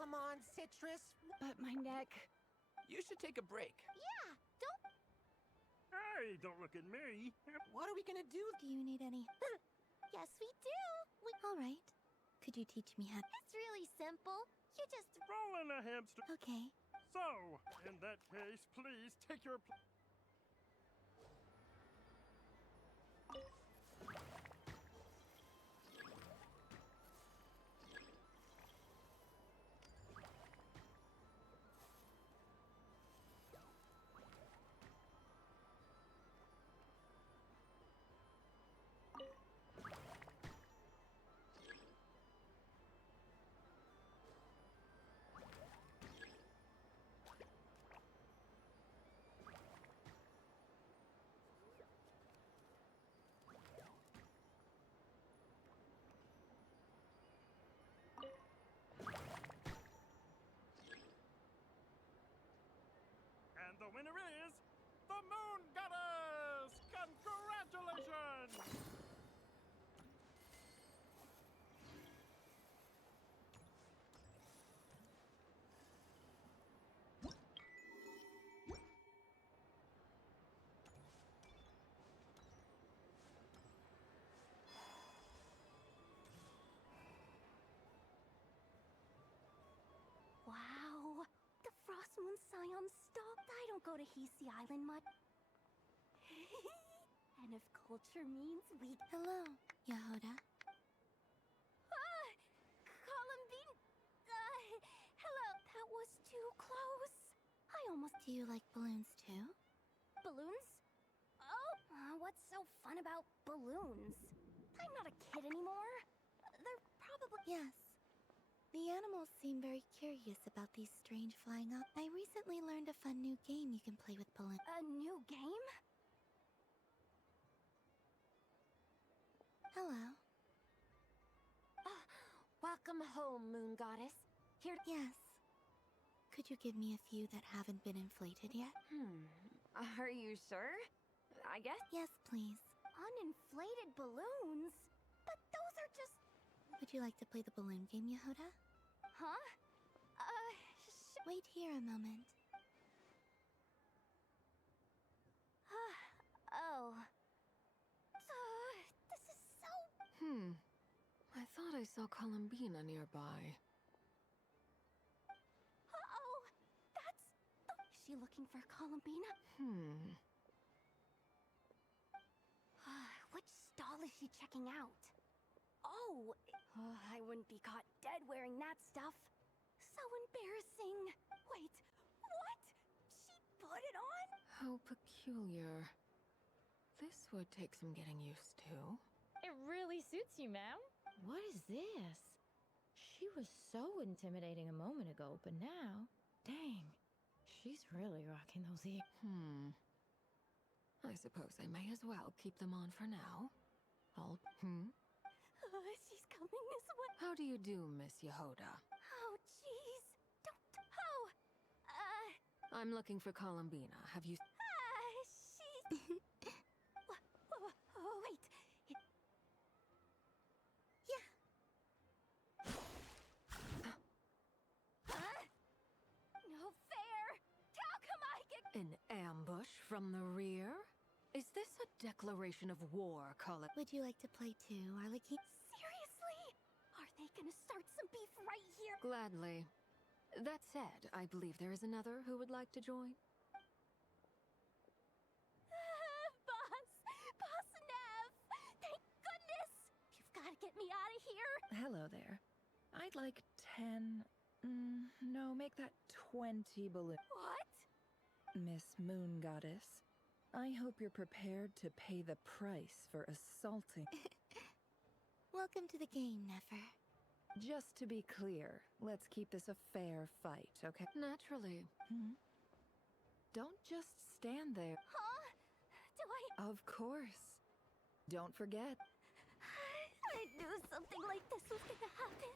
Come on, Citrus. But my neck... You should take a break. Yeah, don't... Hey, don't look at me. What are we gonna do? Do you need any... Yes, we do. All right. Could you teach me how... It's really simple. You just... Roll in a hamster. Okay. So, in that case, please take your... And the winner is the Moon Goddess! Congratulations! Wow, the Frost Moon Scion stopped. I don't go to Heasy Island much. And if culture means we... Hello, Yehoda. Ah! Columbine... hello. That was too close. I almost... Do you like balloons too? Balloons? Oh, what's so fun about balloons? I'm not a kid anymore. They're probably... Yes. The animals seem very curious about these strange flying up. I recently learned a fun new game you can play with balloons. A new game? Hello. Welcome home, Moon Goddess. Here... Yes. Could you give me a few that haven't been inflated yet? Are you sure? I guess? Yes, please. Uninflated balloons? But those are just... Would you like to play the balloon game, Yehoda? Huh? Wait here a moment. Oh. This is so... I thought I saw Columbina nearby. Uh-oh! That's... Is she looking for Columbina? Which stall is she checking out? Oh, I wouldn't be caught dead wearing that stuff. So embarrassing. Wait, what? She put it on? How peculiar. This would take some getting used to. It really suits you, ma'am. What is this? She was so intimidating a moment ago, but now, dang, she's really rocking those ears. I suppose I may as well keep them on for now. She's coming this way. How do you do, Miss Yehoda? Oh, jeez. Don't... I'm looking for Columbina. Have you... She's... wait. No fair! How come I get... An ambush from the rear? Is this a declaration of war, Colin? Would you like to play too, Arlecchino? Seriously? Are they gonna start some beef right here? Gladly. That said, I believe there is another who would like to join. Boss Nev! Thank goodness! You've gotta get me out of here! Hello there. I'd like 10... no, make that 20 balloons. What? Miss Moon Goddess, I hope you're prepared to pay the price for assaulting... Welcome to the game, Nefer. Just to be clear, let's keep this a fair fight, okay? Naturally. Don't just stand there. Huh? Do I... Of course. Don't forget. I knew something like this was gonna happen.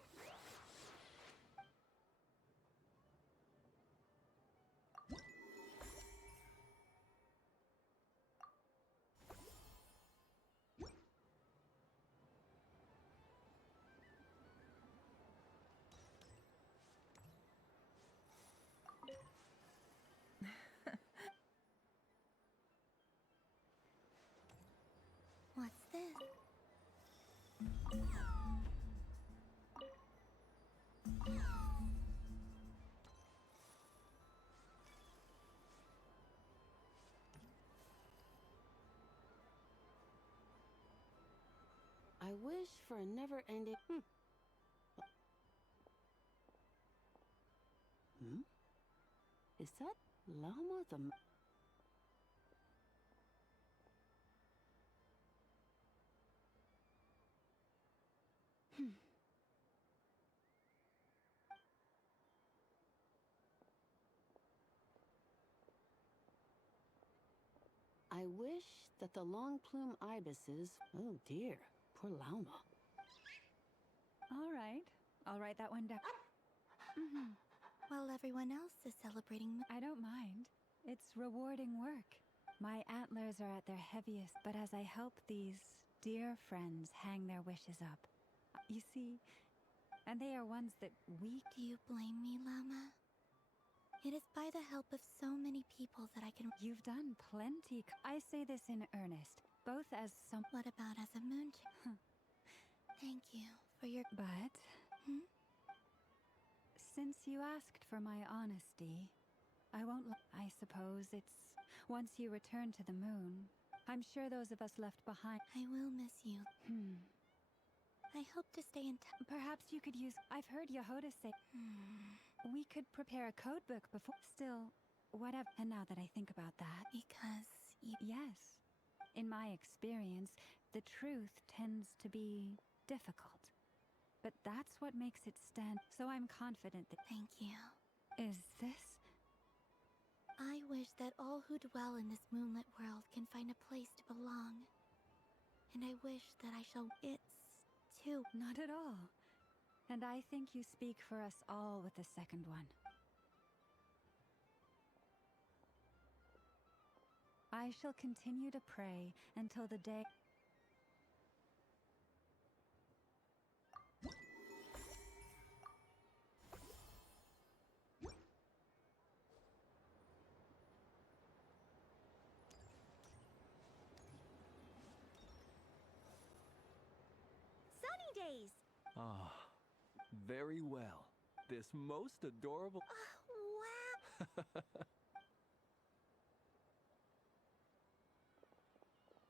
What's this? wish for a never-ending... Is that llama the... I wish that the long plume ibises... Oh dear, poor llama. All right. I'll write that one down. While everyone else is celebrating... I don't mind. It's rewarding work. My antlers are at their heaviest, but as I help these dear friends hang their wishes up, you see, and they are ones that we... Do you blame me, Llama? It is by the help of so many people that I can... You've done plenty. I say this in earnest, both as some... What about as a moon... Thank you for your... But... Since you asked for my honesty, I won't... I suppose it's... Once you return to the moon, I'm sure those of us left behind... I will miss you. I hope to stay in touch. Perhaps you could use... I've heard Yehoda say... We could prepare a code book before... Still, whatever. And now that I think about that... Because you... Yes. In my experience, the truth tends to be difficult. But that's what makes it stand. So I'm confident that... Thank you. Is this... I wish that all who dwell in this moonlit world can find a place to belong. And I wish that I shall... It's... too... Not at all. And I think you speak for us all with the second one. I shall continue to pray until the day... Sunny days! Ah, very well. This most adorable... Wow!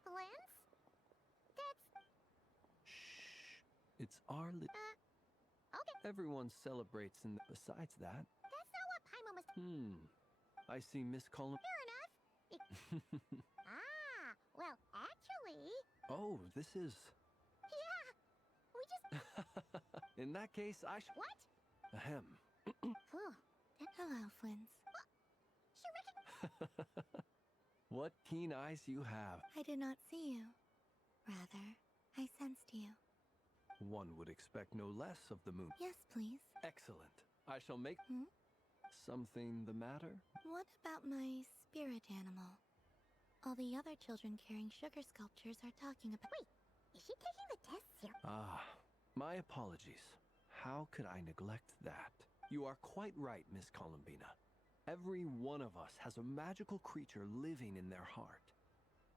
Lance? That's... Shh. It's our okay. Everyone celebrates and besides that... That's not what Paimon was... I see Miss Colin... Fair enough. Well, actually... Oh, this is... Yeah! We just... In that case, I should... What? Ahem. Hello, Flins. What keen eyes you have. I did not see you. Rather, I sensed you. One would expect no less of the moon. Yes, please. Excellent. I shall make... Something the matter? What about my spirit animal? All the other children carrying sugar sculptures are talking about... Wait, is she taking the test here? My apologies. How could I neglect that? You are quite right, Miss Columbina. Every one of us has a magical creature living in their heart.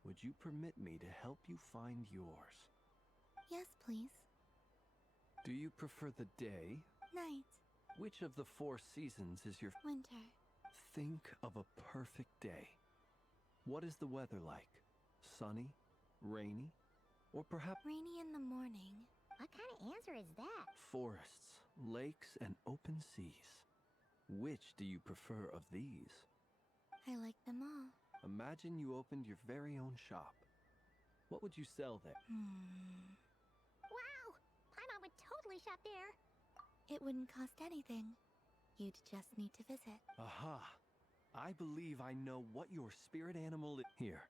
Would you permit me to help you find yours? Yes, please. Do you prefer the day? Night. Which of the 4 seasons is your... Winter. Think of a perfect day. What is the weather like? Sunny? Rainy? Or perhaps... Rainy in the morning. What kind of answer is that? Forests, lakes, and open seas. Which do you prefer of these? I like them all. Imagine you opened your very own shop. What would you sell there? Wow! Paimon would totally shop there. It wouldn't cost anything. You'd just need to visit. Aha! I believe I know what your spirit animal is. Here.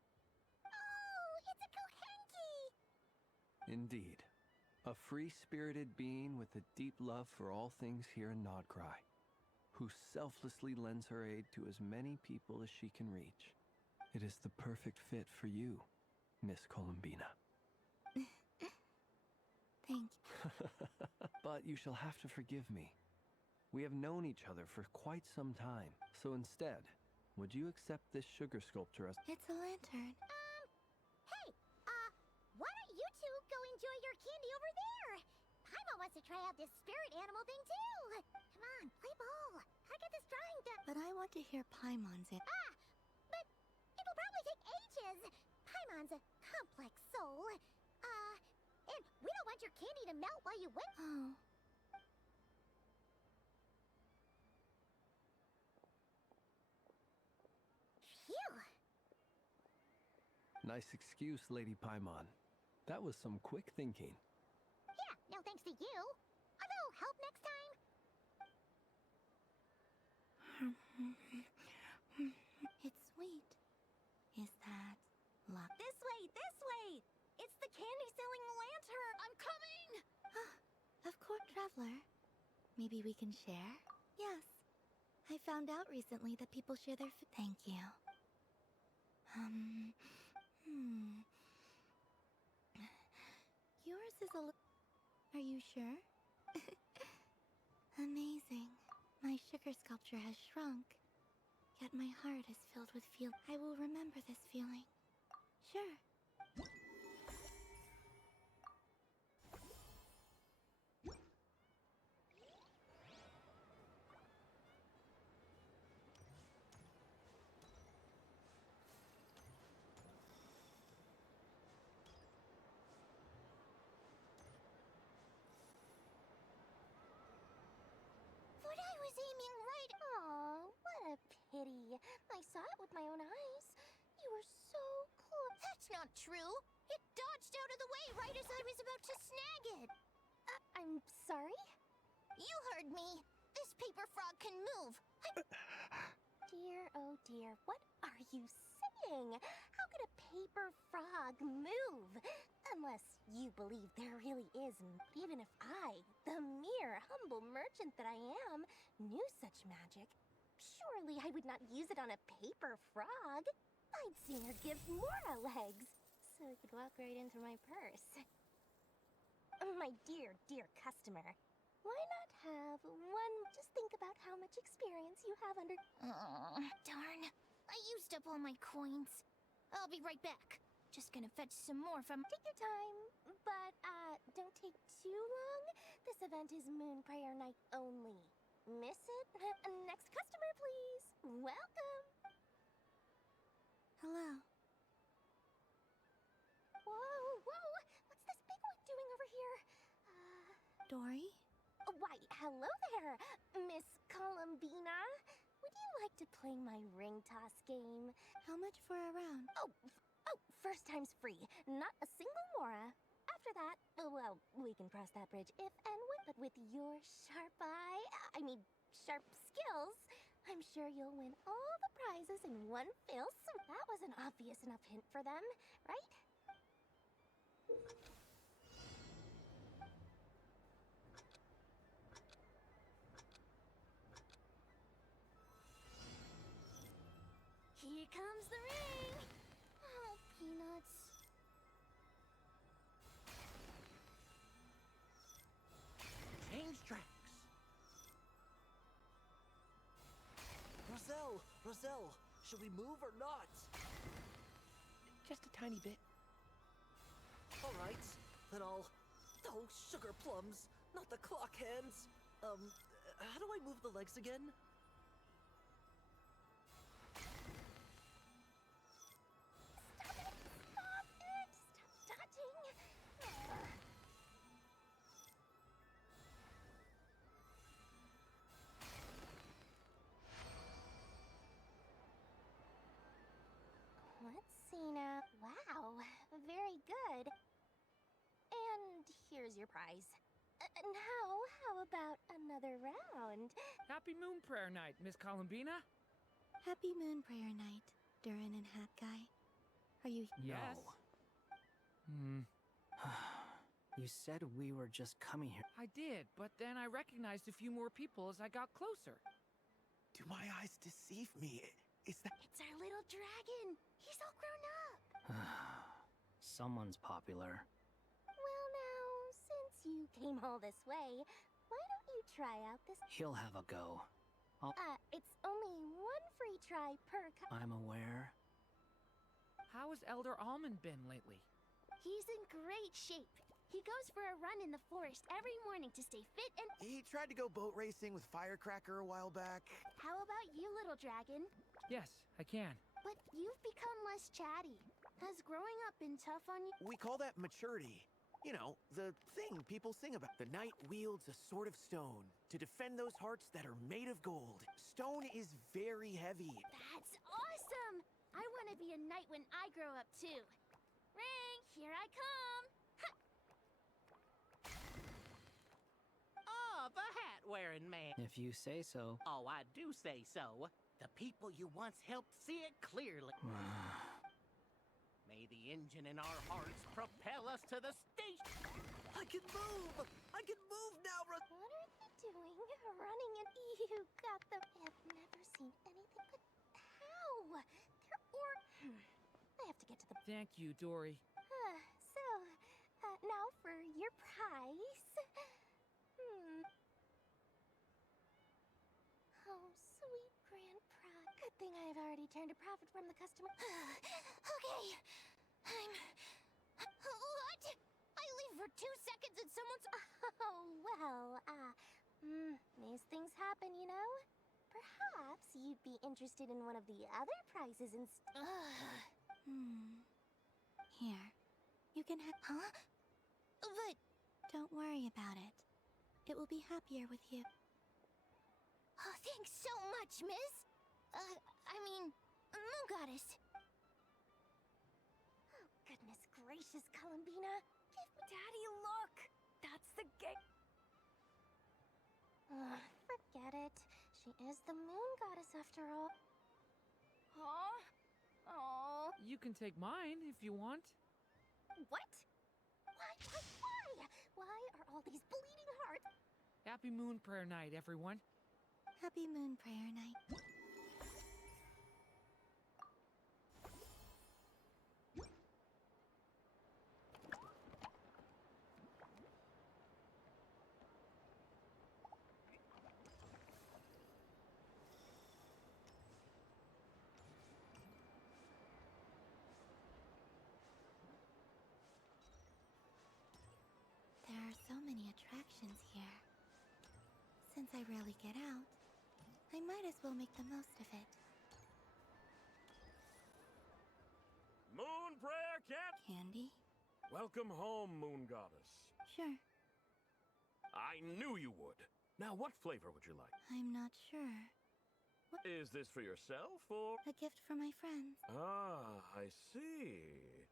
Oh, it's a Kohenki! Indeed. A free-spirited being with a deep love for all things here in Nodcry, who selflessly lends her aid to as many people as she can reach. It is the perfect fit for you, Miss Columbina. Thank you. But you shall have to forgive me. We have known each other for quite some time, so instead, would you accept this sugar sculpture as... It's a lantern. Hey, why don't you two go enjoy your candy over there? Paimon wants to try out this spirit animal thing too. Come on, play ball. I get this drawing done. But I want to hear Paimon's it. But it'll probably take ages. Paimon's a complex soul. And we don't want your your candy to melt while you wait. Oh. Phew. Nice excuse, Lady Paimon. That was some quick thinking. Yeah, no thanks to you. A little help next time. It's sweet. Is that luck? This way! This way! It's the candy-selling lantern! I'm coming! Of course, Traveler. Maybe we can share? Yes. I found out recently that people share their food. Thank you. Yours is a little... Are you sure? Amazing. My sugar sculpture has shrunk. Yet my heart is filled with feel. I will remember this feeling. Sure. But I was aiming right. Aw, what a pity. I saw it with my own eyes. You were so close. That's not true. It dodged out of the way right as I was about to snag it. I'm sorry? You heard me. This paper frog can move. Dear, oh dear, what are you saying? How could a paper frog move? Unless you believe there really is. Even if I, the mere humble merchant that I am, knew such magic, surely I would not use it on a paper frog. I'd sooner give Mora legs, so it could walk right into my purse. My dear, dear customer, why not have one? Just think about how much experience you have under... Oh, darn. I used up all my coins. I'll be right back. Just gonna fetch some more from... Take your time, but, don't take too long. This event is Moon Prayer Night only. Miss it? Next customer, please. Welcome. Hello. Whoa, whoa! What's this big one doing over here? Dory? Why, hello there, Miss Columbina. Would you like to play my ring toss game? How much for a round? Oh, first time's free. Not a single Mora. After that, well, we can cross that bridge if and when. But with your sharp eye, sharp skills, I'm sure you'll win all the prizes in one fell swoop. That was an obvious enough hint for them, right? Here comes the ring! Oh, peanuts. Change tracks. Roselle, should we move or not? Just a tiny bit. All right, then I'll... Oh, sugar plums, not the clock hands. How do I move the legs again? Stop touching! Let's see now. Wow, very good. And here's your prize. Now, how about another round? Happy Moon Prayer Night, Miss Columbina. Happy Moon Prayer Night, Durin and Hat Guy. Are you... Yes. You said we were just coming here. I did, but then I recognized a few more people as I got closer. Do my eyes deceive me? Is that... It's our little dragon. He's all grown up. Someone's popular. Well now, since you came all this way, why don't you try out this... He'll have a go. It's only one free try per I'm aware. How has Elder Almond been lately? He's in great shape. He goes for a run in the forest every morning to stay fit and... He tried to go boat racing with Firecracker a while back. How about you, little dragon? Yes, I can. But you've become less chatty. Has growing up been tough on you? We call that maturity. You know, the thing people sing about. The knight wields a sword of stone to defend those hearts that are made of gold. Stone is very heavy. That's awesome! I want to be a knight when I grow up, too. Ring, here I come! Oh, the hat-wearing man. If you say so. Oh, I do say so. The people you once helped see it clearly. May the engine in our hearts propel us to the station. I can move! I can move now, What are they doing? Running and you got them. I've never seen anything but how? They're I have to get to the... Thank you, Dory. Now for your prize. Oh, sweet Grand Prod. Good thing I've already turned a profit from the customer. Okay. What? I leave for 2 seconds and someone's... Oh, well, these things happen, you know? Perhaps you'd be interested in one of the other prizes instead. Here. You can have... Huh? But... Don't worry about it. It will be happier with you. Oh, thanks so much, miss. Moon Goddess. Oh, goodness gracious, Columbina. Give me... Daddy, look! That's the gate. Forget it. She is the Moon Goddess after all. Huh? Oh. You can take mine if you want. What? Why? Why are all these bleeding hearts? Happy Moon Prayer Night, everyone. Happy Moon Prayer Night. There are so many attractions here. Since I rarely get out, I might as well make the most of it. Moon Prayer Cat! Candy? Welcome home, Moon Goddess. Sure. I knew you would. Now, what flavor would you like? I'm not sure. Is this for yourself, or...? A gift for my friends. Ah, I see.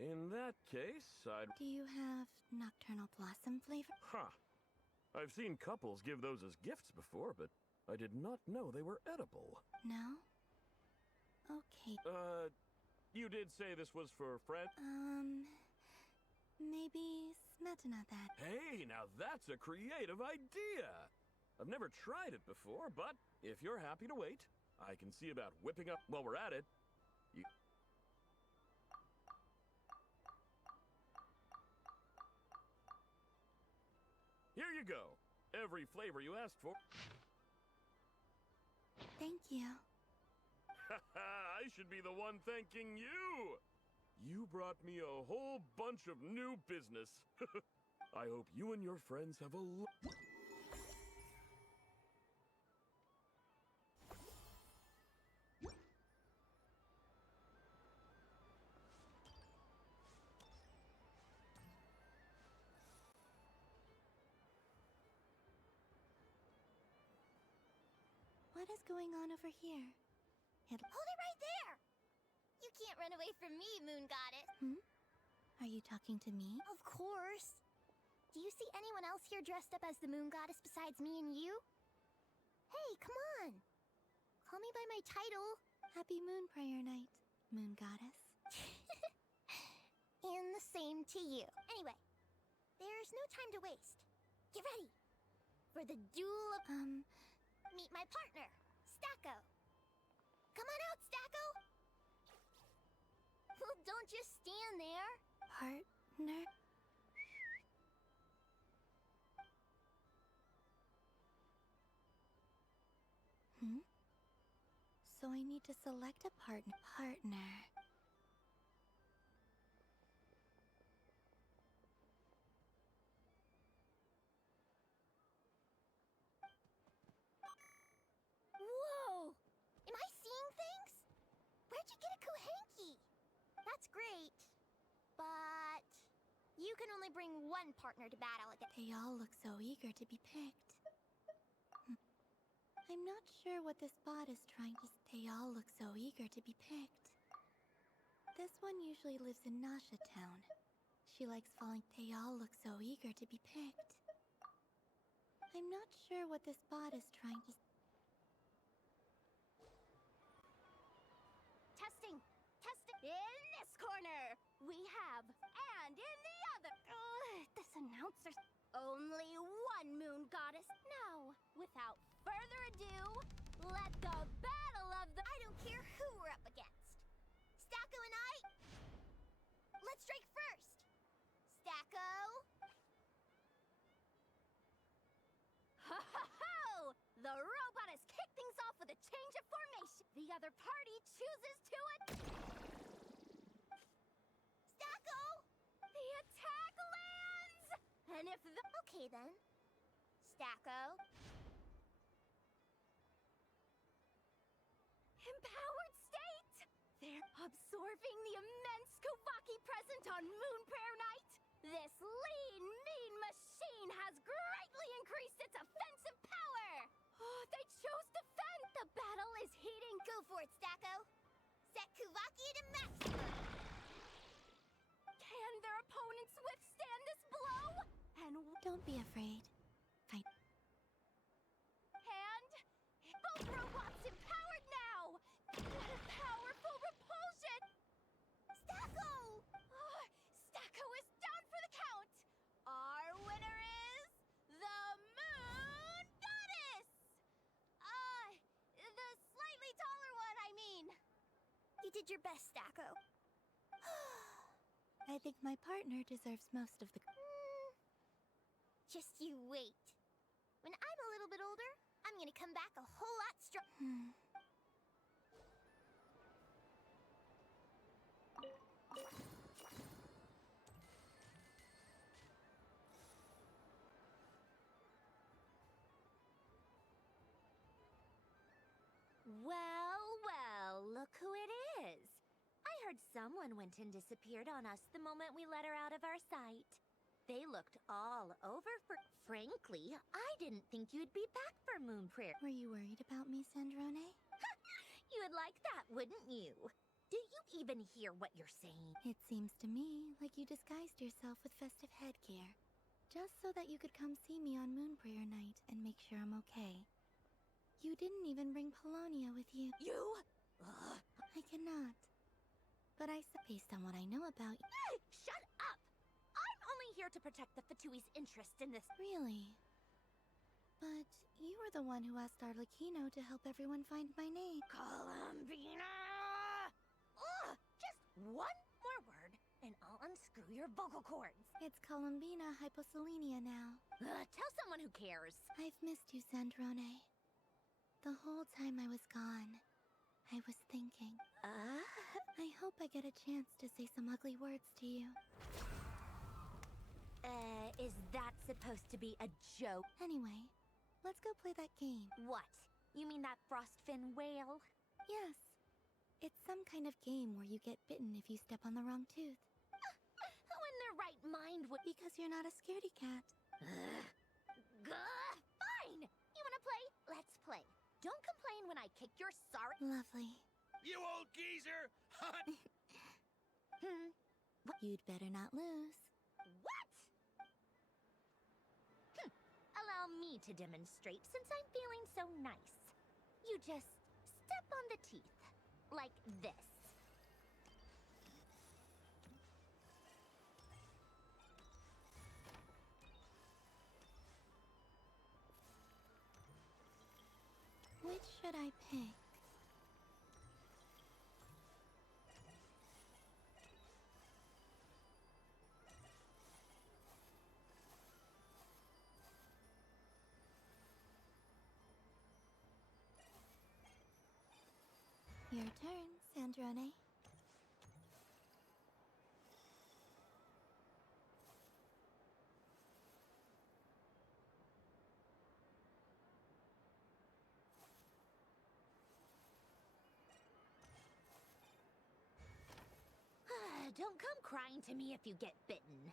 In that case, I'd... Do you have nocturnal blossom flavor? Huh. I've seen couples give those as gifts before, but I did not know they were edible. No? Okay. You did say this was for Fred? Maybe Snezhnaya then. Hey, now that's a creative idea! I've never tried it before, but if you're happy to wait, I can see about whipping up while we're at it. Here you go. Every flavor you asked for. Thank you. I should be the one thanking you! You brought me a whole bunch of new business. I hope you and your friends have a What is going on over here? Hold it right there! You can't run away from me, Moon Goddess. Are you talking to me? Of course. Do you see anyone else here dressed up as the Moon Goddess besides me and you? Hey, come on! Call me by my title. Happy Moon Prayer Night, Moon Goddess. And the same to you. Anyway, there's no time to waste. Get ready for the duel of... Meet my partner, Stacko. Come on out, Stacko! Well, don't just stand there. Partner? So I need to select a partner. Whoa! Am I seeing things? Where'd you get a Kohenki? That's great. But... you You can only bring one partner to battle against. They all look so eager to be picked. I'm not sure what this bot is trying to. They all look so eager to be picked. This one usually lives in Nasha Town. She likes falling. They all look so eager to be picked. I'm not sure what this bot is trying to. Testing! Testing! In this corner, we have, and in the other. This announcer's only one moon goddess. Now, without further ado, let the battle of the. I don't care who we're up against. Stacko and I. Let's strike first. Stacko. Ho ho ho! The robot has kicked things off with a change of formation. The other party chooses to Stacko! The attack lands! And if the. Okay then. Stacko. Empowered state! They're absorbing the immense Kuvaki present on Moon Prayer Night! This lean, mean machine has greatly increased its offensive power! Oh, they chose defense! The battle is heating. Go for it, Stacko! Set Kuvaki to maximum! Can their opponents withstand this blow? And Don't be afraid. Fight. And both robots empowered now! What a powerful repulsion! Stacko! Oh, Stacko is down for the count! Our winner is the Moon Goddess! The slightly taller one, I mean. You did your best, Stacko. I think my partner deserves most of the. Just you wait. When I'm a little bit older, I'm gonna come back a whole lot stronger. Well, look who it is. I heard someone went and disappeared on us the moment we let her out of our sight. They looked all over for. Frankly, I didn't think you'd be back for Moon Prayer. Were you worried about me, Snezhnaya? You would like that, wouldn't you? Do you even hear what you're saying? It seems to me like you disguised yourself with festive headgear, just so that you could come see me on Moon Prayer Night and make sure I'm okay. You didn't even bring Polonia with you. You? I cannot. But based on what I know about you. Shut up! I'm only here to protect the Fatui's interest in this. Really? But you were the one who asked Arlecchino to help everyone find my name. Columbina! Ugh! Just one more word, and I'll unscrew your vocal cords. It's Columbina Hyposelenia now. Tell someone who cares. I've missed you, Snezhnaya. The whole time I was gone, I was thinking. I hope I get a chance to say some ugly words to you. Is that supposed to be a joke? Anyway, let's go play that game. What? You mean that frostfin whale? Yes. It's some kind of game where you get bitten if you step on the wrong tooth. Who in their right mind would... Because you're not a scaredy cat. Fine! You wanna play? Let's play. Don't complain when I kick your sorry... Lovely. You old geezer! You'd better not lose. What? Allow me to demonstrate since I'm feeling so nice. You just step on the teeth. Like this. Which should I pick? Your turn, Snezhnaya. Don't come crying to me if you get bitten.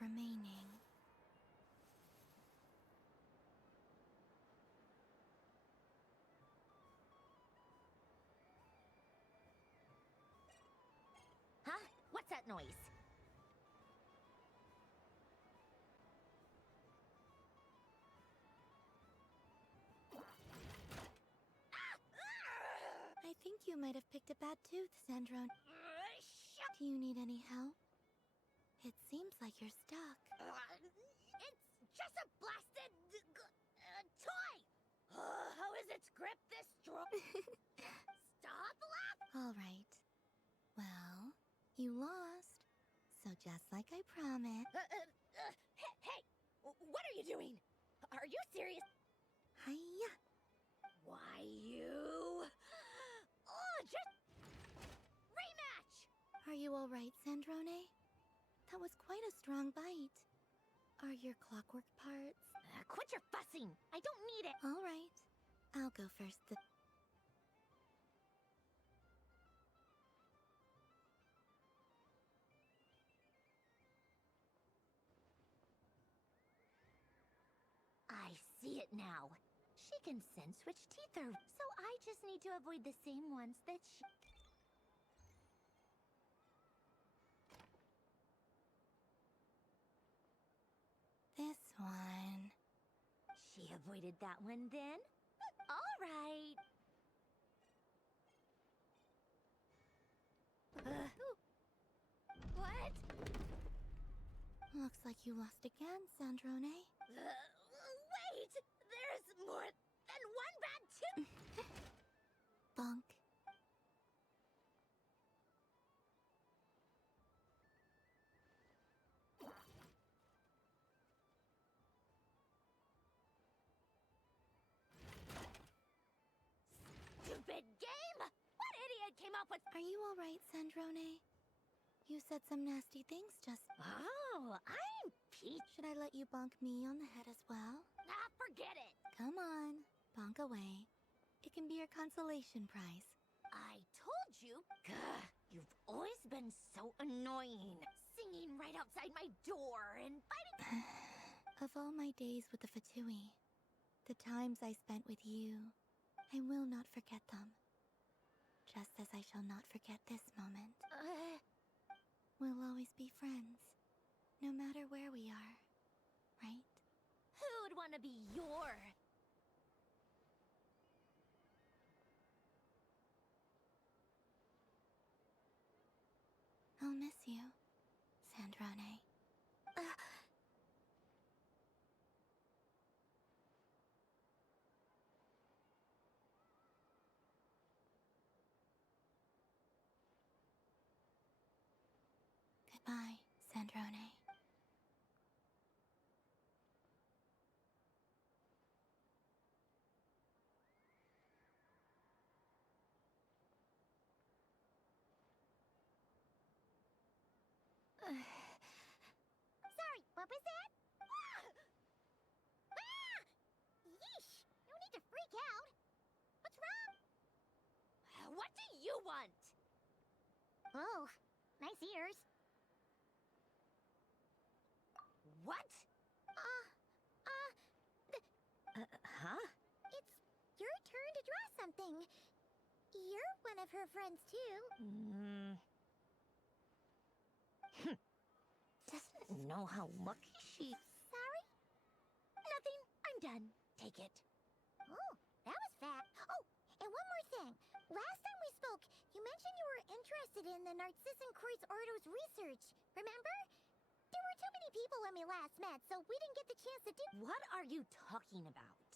remaining. Huh? What's that noise? I think you might have picked a bad tooth, Sandrone. Do you need any help? It seems like you're stuck. It's just a blasted toy! How is its grip this strong? Stop laughing! Alright. Well, you lost. So just like I promised. Hey! What are you doing? Are you serious? Hiya! Why you? Oh, just rematch! Are you alright, Sandrone? That was quite a strong bite. Are your clockwork parts? Quit your fussing! I don't need it! Alright. I'll go first. I see it now. She can sense which teeth are... So I just need to avoid the same ones that she... This one. She avoided that one then? All right. What? Looks like you lost again, Sandrone. Wait! There's more than one bad tooth! Bonk. Stupid game! What idiot came up with... Are you alright, Sandrone? You said some nasty things just... Oh, I'm Peach. Should I let you bonk me on the head as well? Ah, forget it! Come on, bonk away. It can be your consolation prize. I told you! Gah, you've always been so annoying. Singing right outside my door and fighting... Of all my days with the Fatui, the times I spent with you, I will not forget them. Just as I shall not forget this moment. We'll always be friends, no matter where we are, right? Who would want to be your... I'll miss you, Sandrone. Goodbye, Sandrone. Sorry, what was that? Ah! Ah! Yeesh! No need to freak out. What's wrong? What do you want? Oh, nice ears. What? Huh? It's your turn to draw something. You're one of her friends, too. Doesn't know how lucky she... Sorry? Nothing. I'm done. Take it. Oh, that was fast. Oh, and one more thing. Last time we spoke, you mentioned you were interested in the Narcissan Kreuz Ordo's research. Remember? There were too many people when we last met, so we didn't get the chance to do... What are you talking about?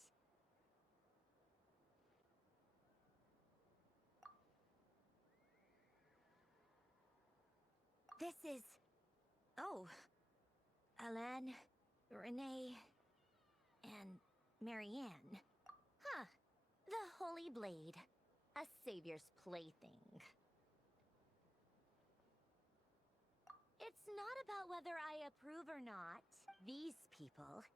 This is... Oh. Alan, Renee, and Marianne. Huh. The Holy Blade. A savior's plaything. It's not about whether I approve or not. These people,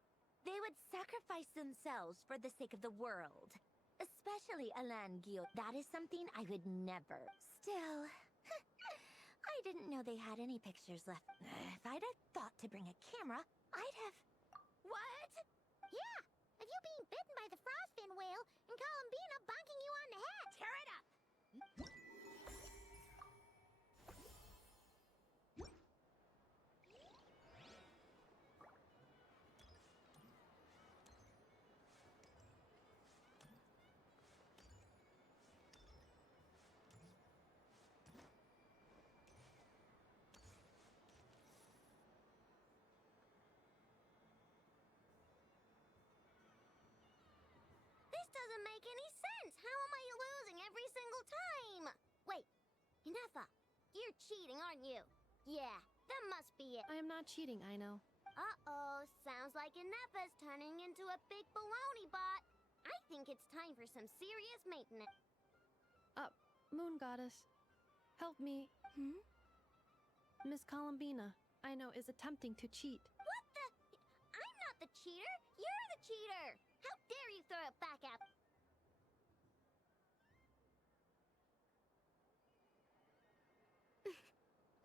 they would sacrifice themselves for the sake of the world. Especially Alan Guillaume. That is something I would never. Still, I didn't know they had any pictures left. If I'd have thought to bring a camera, I'd have... What? Yeah, of you being bitten by the frostfin whale and Columbina bonking you on the head. Tear it up! This doesn't make any sense. How am I losing every single time? Wait, Ineffa, you're cheating, aren't you? Yeah, that must be it. I am not cheating, I know. Uh-oh, sounds like Ineffa's turning into a big baloney bot. I think it's time for some serious maintenance. Moon Goddess, help me. Miss Columbina, I know, is attempting to cheat. What the? I'm not the cheater. You're the cheater. How dare you throw it back at...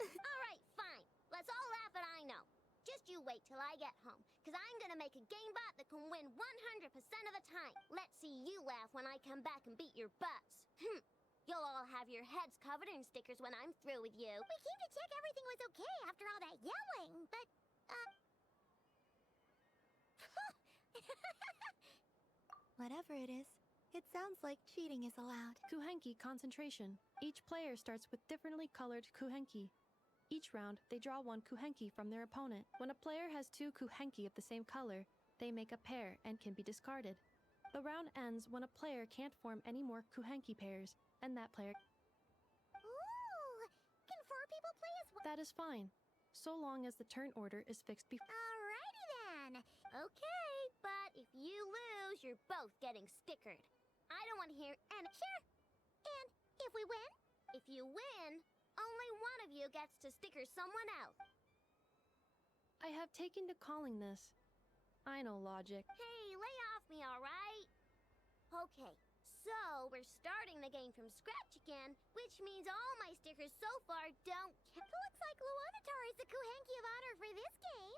Alright, fine. Let's all laugh at I know. Just you wait till I get home, because I'm gonna make a game bot that can win 100% of the time. Let's see you laugh when I come back and beat your butts. You'll all have your heads covered in stickers when I'm through with you. We came to check everything was okay after all that yelling, but, Whatever it is, it sounds like cheating is allowed. Kuhenki concentration. Each player starts with differently colored Kuhenki. Each round, they draw one Kuhenki from their opponent. When a player has two Kuhenki of the same color, they make a pair and can be discarded. The round ends when a player can't form any more Kuhenki pairs, and that player... Ooh! Can 4 people play as well? That is fine, so long as the turn order is fixed before... Alrighty then. Okay, but if you lose, you're both getting stickered. I don't want to hear any... Sure. And if we win? If you win, only one of you gets to sticker someone else. I have taken to calling this. I know logic. Hey, lay off me, alright? Okay, so we're starting the game from scratch again, which means all my stickers so far don't count. Looks like Luonatar is the Kuhenki of honor for this game.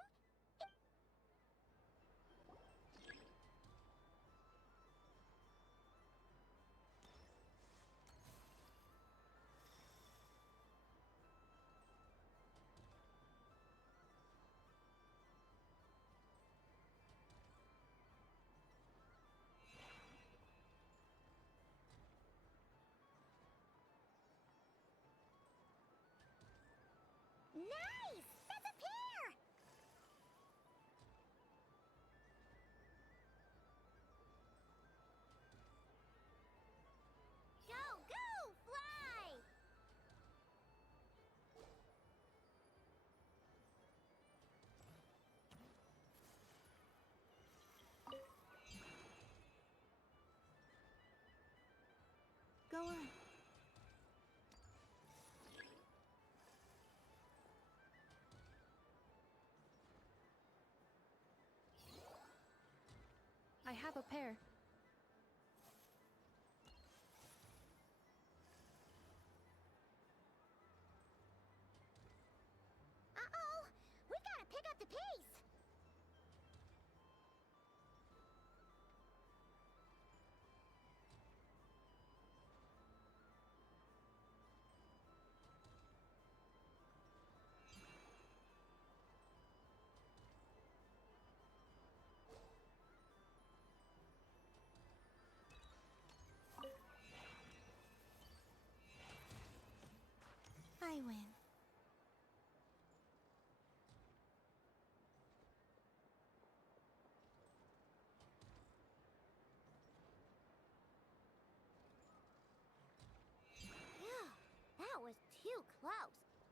Nice! That's a pair! Go, go! Fly! Go on. I have a pair. Uh-oh! We gotta pick up the pace! I win. Phew, that was too close.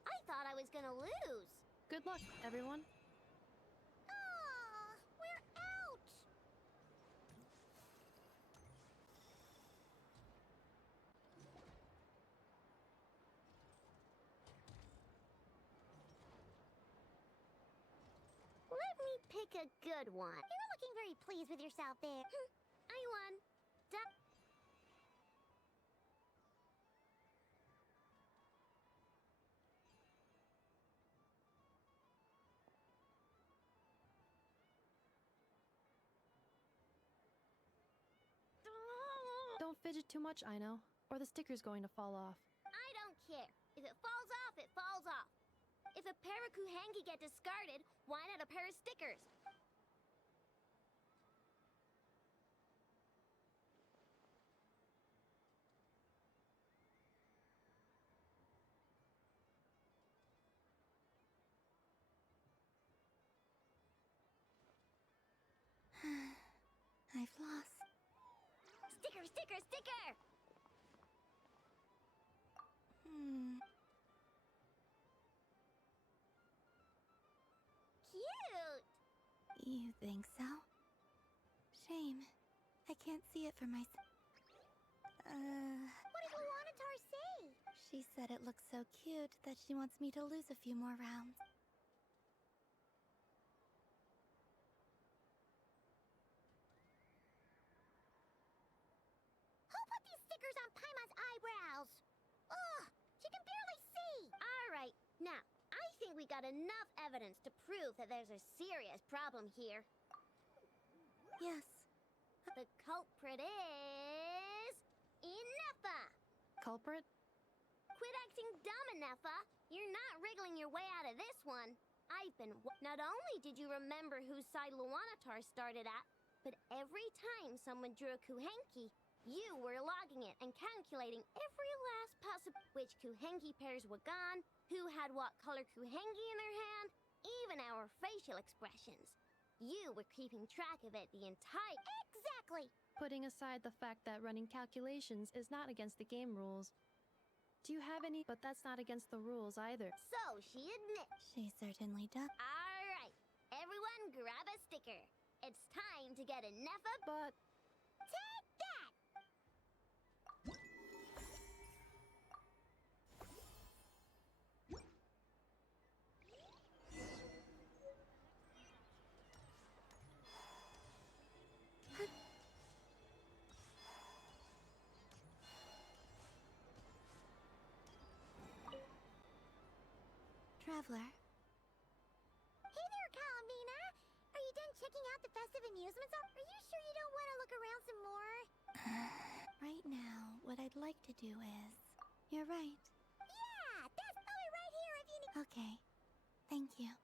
I thought I was gonna lose. Good luck, everyone. Aw, we're out! Let me pick a good one. You're looking very pleased with yourself there. I won. Duh. fidget too much, I know, or the sticker's going to fall off. I don't care. If it falls off, it falls off. If a pair of Kuhenki get discarded, why not a pair of stickers? I've lost. Sticker, sticker, sticker! Cute! You think so? Shame. I can't see it for myself. What did Luanatar say? She said it looks so cute that she wants me to lose a few more rounds. Who put these stickers on Paimon's eyebrows? Ugh, she can barely see! Alright, now, I think we got enough evidence to prove that there's a serious problem here. Yes. The culprit is... Ineffa! Culprit? Quit acting dumb, Ineffa! You're not wriggling your way out of this one. I've been... Not only did you remember whose side Luanatar started at, but every time someone drew a Kuhenki, you were logging it and calculating every last possible... Which Kuhenki pairs were gone, who had what color Kuhenki in their hand, even our facial expressions. You were keeping track of it the entire... Exactly! Putting aside the fact that running calculations is not against the game rules. Do you have any? But that's not against the rules either. So she admits. She certainly does. Alright, everyone grab a sticker. It's time to get Ineffa. But... Take that! Traveler. Hey there, Columbina! Are you done checking out the festive amusements? Are you sure you don't want to look around some more? Right now, what I'd like to do is... You're right. Yeah! That's right here if you need... Okay. Thank you.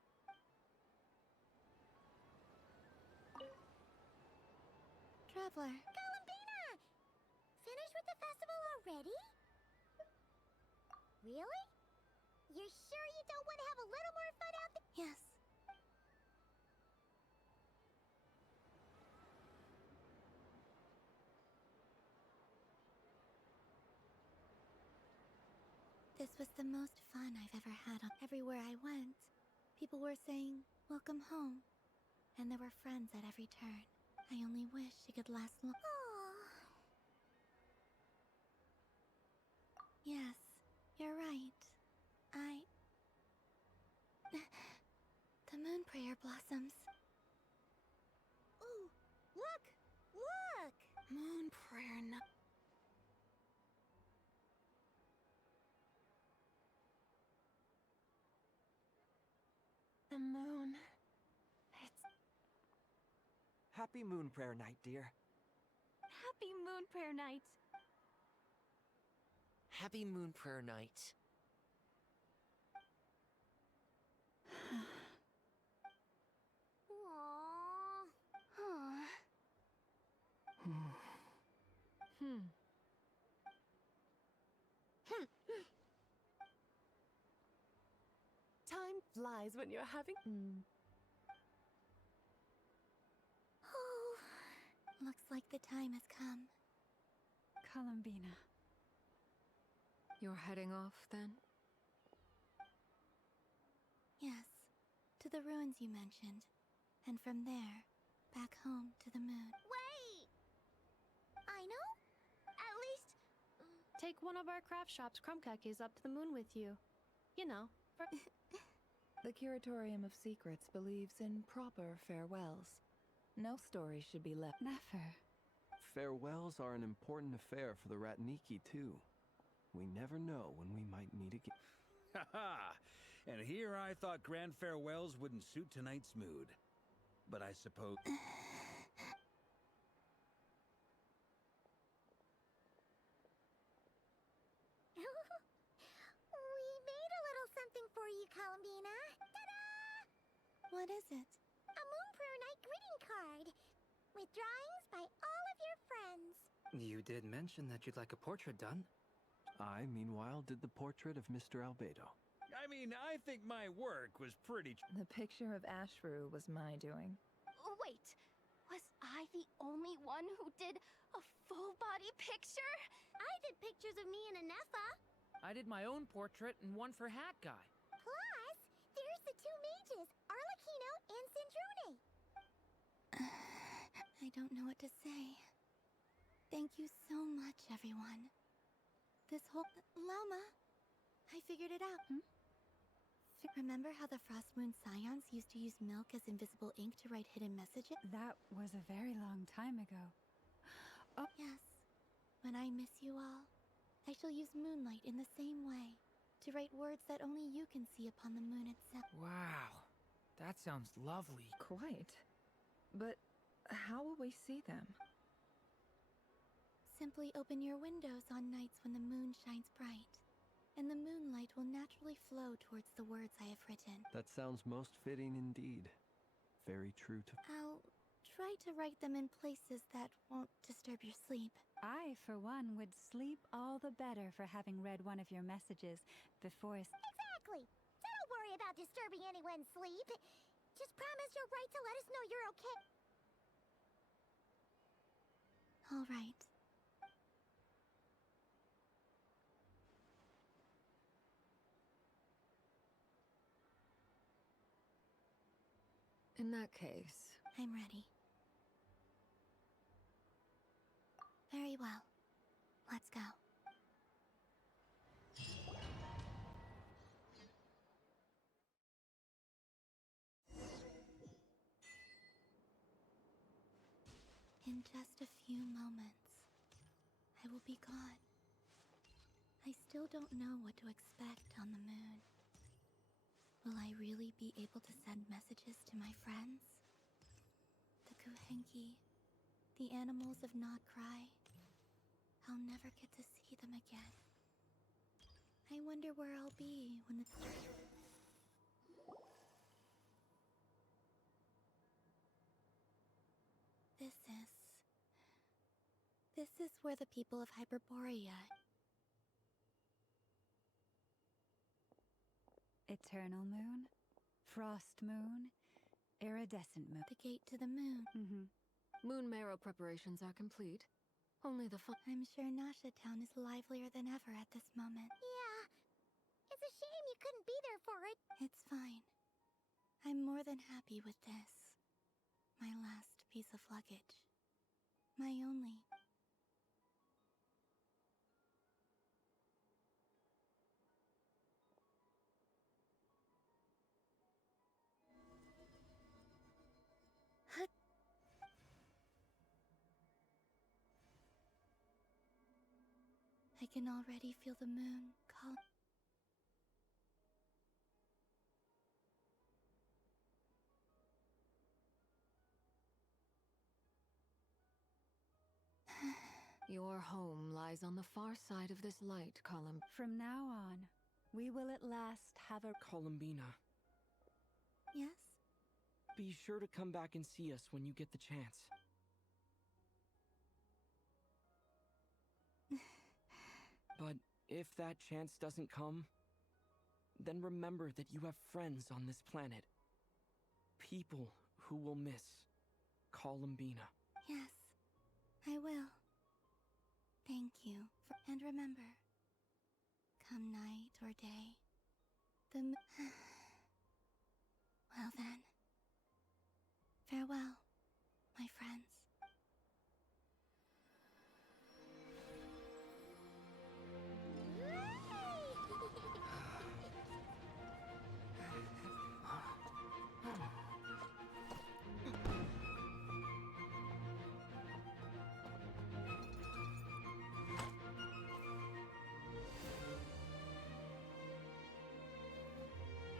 Traveler. Columbina! Finished with the festival already? Really? You're sure you don't want to have a little more fun out there? Yes. This was the most fun I've ever had. Everywhere I went, people were saying, "Welcome home." And there were friends at every turn. I only wish it could last long. Yes, you're right. The moon prayer blossoms. Ooh, look! Look! Moon prayer The moon. It's... Happy Moon Prayer Night, dear. Happy Moon Prayer Night. Happy Moon Prayer Night. Time flies when you're having... Oh, looks like the time has come. Columbina. You're heading off, then? Yes, to the ruins you mentioned. And from there, back home to the moon. Wait! I know? At least... Take one of our craft shop's crumb cookies up to the moon with you. You know, for... The Curatorium of Secrets believes in proper farewells. No story should be left. Never. Farewells are an important affair for the Ratniki, too. We never know when we might meet again. Ha-ha! And here I thought grand farewells wouldn't suit tonight's mood. But I suppose... What is it? A Moon Prayer Night greeting card. With drawings by all of your friends. You did mention that you'd like a portrait done. I, meanwhile, did the portrait of Mr. Albedo. I mean, I think my work was pretty... The picture of Ashru was my doing. Wait, was I the only one who did a full-body picture? I did pictures of me and Anefa. I did my own portrait and one for Hat Guy. Plus, there's the two mages, Arlecchino and Snezhnaya. I don't know what to say. Thank you so much, everyone. This whole... Lauma, I figured it out. Remember how the Frost Moon Scions used to use milk as invisible ink to write hidden messages? That was a very long time ago. Oh. Yes. When I miss you all, I shall use moonlight in the same way to write words that only you can see upon the moon itself. Wow, that sounds lovely. Quite. But how will we see them? Simply open your windows on nights when the moon shines bright, and the moonlight will naturally flow towards the words I have written. That sounds most fitting indeed. Very true to... I'll try to write them in places that won't disturb your sleep. I, for one, would sleep all the better for having read one of your messages before... Exactly. So don't worry about disturbing anyone's sleep. Just promise you'll write to let us know you're okay. All right. In that case... I'm ready. Very well. Let's go. In just a few moments, I will be gone. I still don't know what to expect on the moon. Will I really be able to send messages to my friends? The Kuhenki, the animals of Nocturne. I'll never get to see them again. I wonder where I'll be when the... This is where the people of Hyperborea... Eternal moon, frost moon, iridescent moon. The gate to the moon. Moon marrow preparations are complete. Only the fun... I'm sure Nasha Town is livelier than ever at this moment. Yeah. It's a shame you couldn't be there for it. It's fine. I'm more than happy with this. My last piece of luggage. My only... I can already feel the moon calling. Your home lies on the far side of this light, Column. From now on, we will at last have a... Columbina, Yes? be sure to come back and see us when you get the chance. But if that chance doesn't come, then remember that you have friends on this planet. People who will miss Columbina. Yes, I will. Thank you. And remember, come night or day, the well then, farewell, my friends.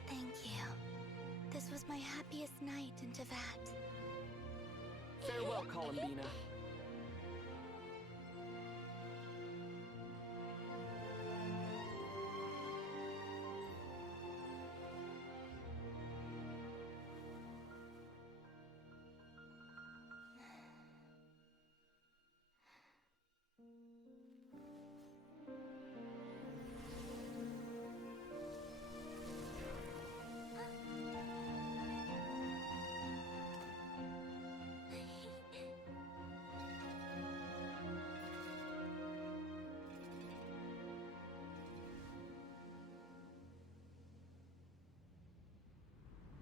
Thank you. This was my happiest night in Tevat. Farewell, Columbina.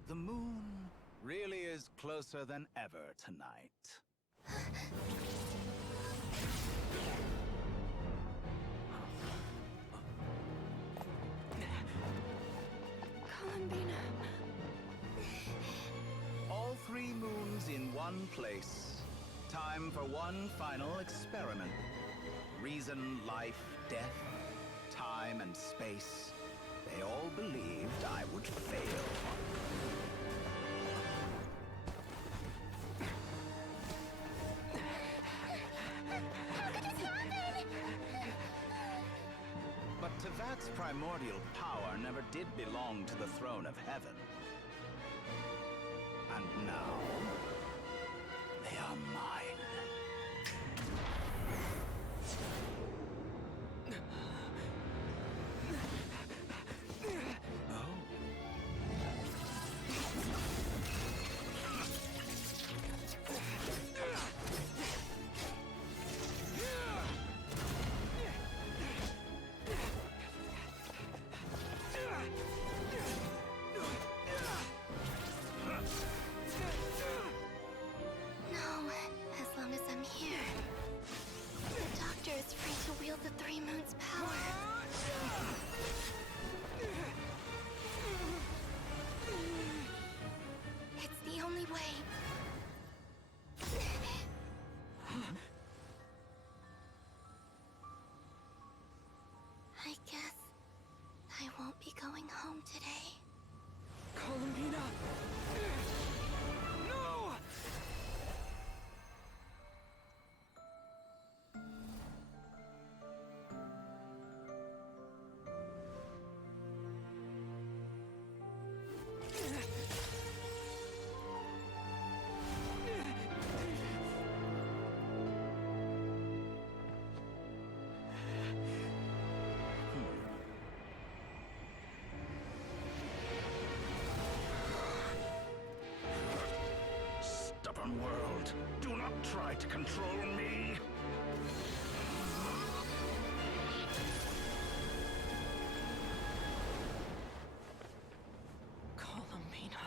The moon really is closer than ever tonight. Columbina. All 3 moons in one place. Time for one final experiment. Reason, life, death, time and space. They all believed I would fail. How could this happen? But Tevat's primordial power never did belong to the throne of heaven. And now, they are mine. No, as long as I'm here. The Doctor is free to wield the 3 moons' power. It's the only way. I guess I won't be going home today. Columbina! No! Stubborn world, do not try to control me. Columbina.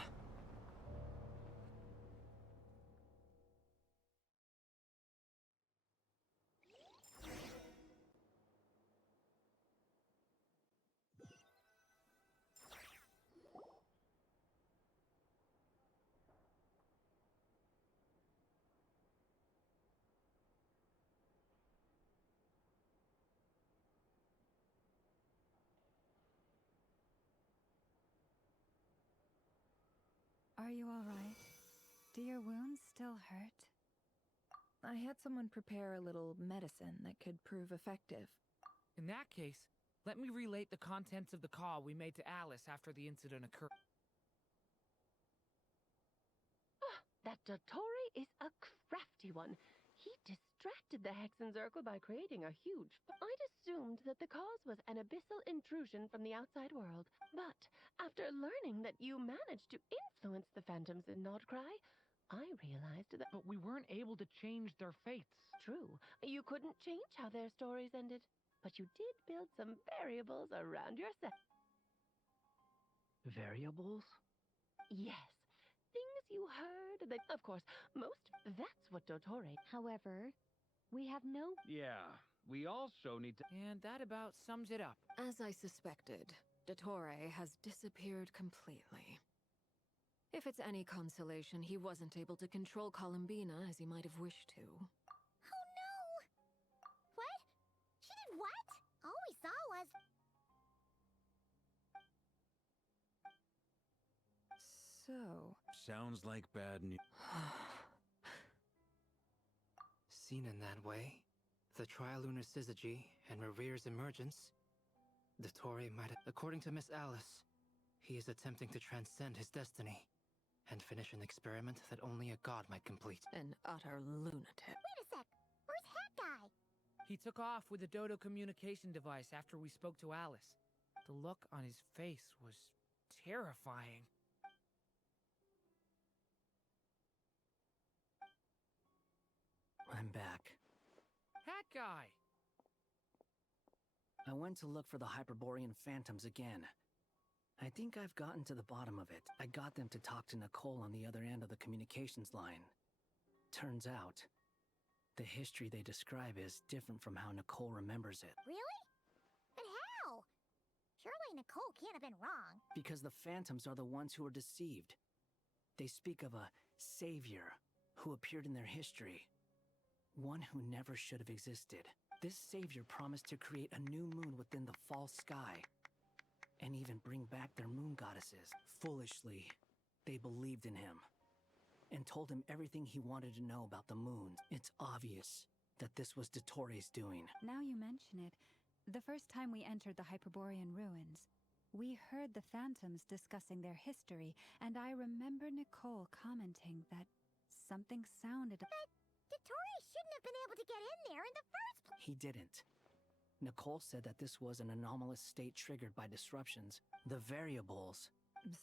Are you all right? Do your wounds still hurt? I had someone prepare a little medicine that could prove effective. In that case, let me relate the contents of the call we made to Alice after the incident occurred. That Dottore is a crafty one. He distracted the Hexenzirkel by creating a huge... I'd assumed that the cause was an abyssal intrusion from the outside world. But after learning that you managed to influence the phantoms in Nordcry, I realized that... But we weren't able to change their fates. True. You couldn't change how their stories ended. But you did build some variables around yourself. Variables? Yes. Things you heard that, of course, that's what Dottore... However, we have no... Yeah, we also need to... And that about sums it up. As I suspected, Dottore has disappeared completely. If it's any consolation, he wasn't able to control Columbina as he might have wished to. Oh no! What? She did what? All we saw was... So... Sounds like bad news. Seen in that way, the Trilunar Syzygy and Revere's emergence, Dottore might have... According to Miss Alice, he is attempting to transcend his destiny and finish an experiment that only a god might complete. An utter lunatic. Wait a sec. Where's Hat Guy? He took off with the Dodo communication device after we spoke to Alice. The look on his face was terrifying. I'm back. Hat Guy! I went to look for the Hyperborean phantoms again. I think I've gotten to the bottom of it. I got them to talk to Nicole on the other end of the communications line. Turns out, the history they describe is different from how Nicole remembers it. Really? But how? Surely Nicole can't have been wrong. Because the Phantoms are the ones who were deceived. They speak of a savior who appeared in their history. One who never should have existed. This savior promised to create a new moon within the false sky, and even bring back their moon goddesses. Foolishly, they believed in him, and told him everything he wanted to know about the moon. It's obvious that this was Dottoro's doing. Now you mention it, the first time we entered the Hyperborean ruins, we heard the Phantoms discussing their history, and I remember Nicole commenting that something sounded... But Dottori shouldn't have been able to get in there in the first place. He didn't. Nicole said that this was an anomalous state triggered by disruptions. The variables...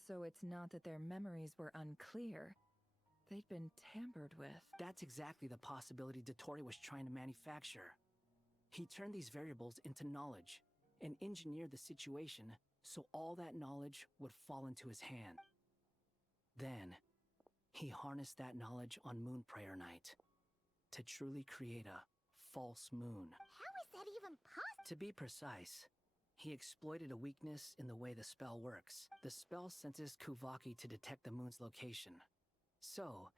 So it's not that their memories were unclear. They'd been tampered with. That's exactly the possibility Dottori was trying to manufacture. He turned these variables into knowledge, and engineered the situation so all that knowledge would fall into his hand. Then, he harnessed that knowledge on Moon Prayer Night to truly create a false moon. How is that even possible? To be precise, he exploited a weakness in the way the spell works. The spell senses Kuvaki to detect the moon's location. So,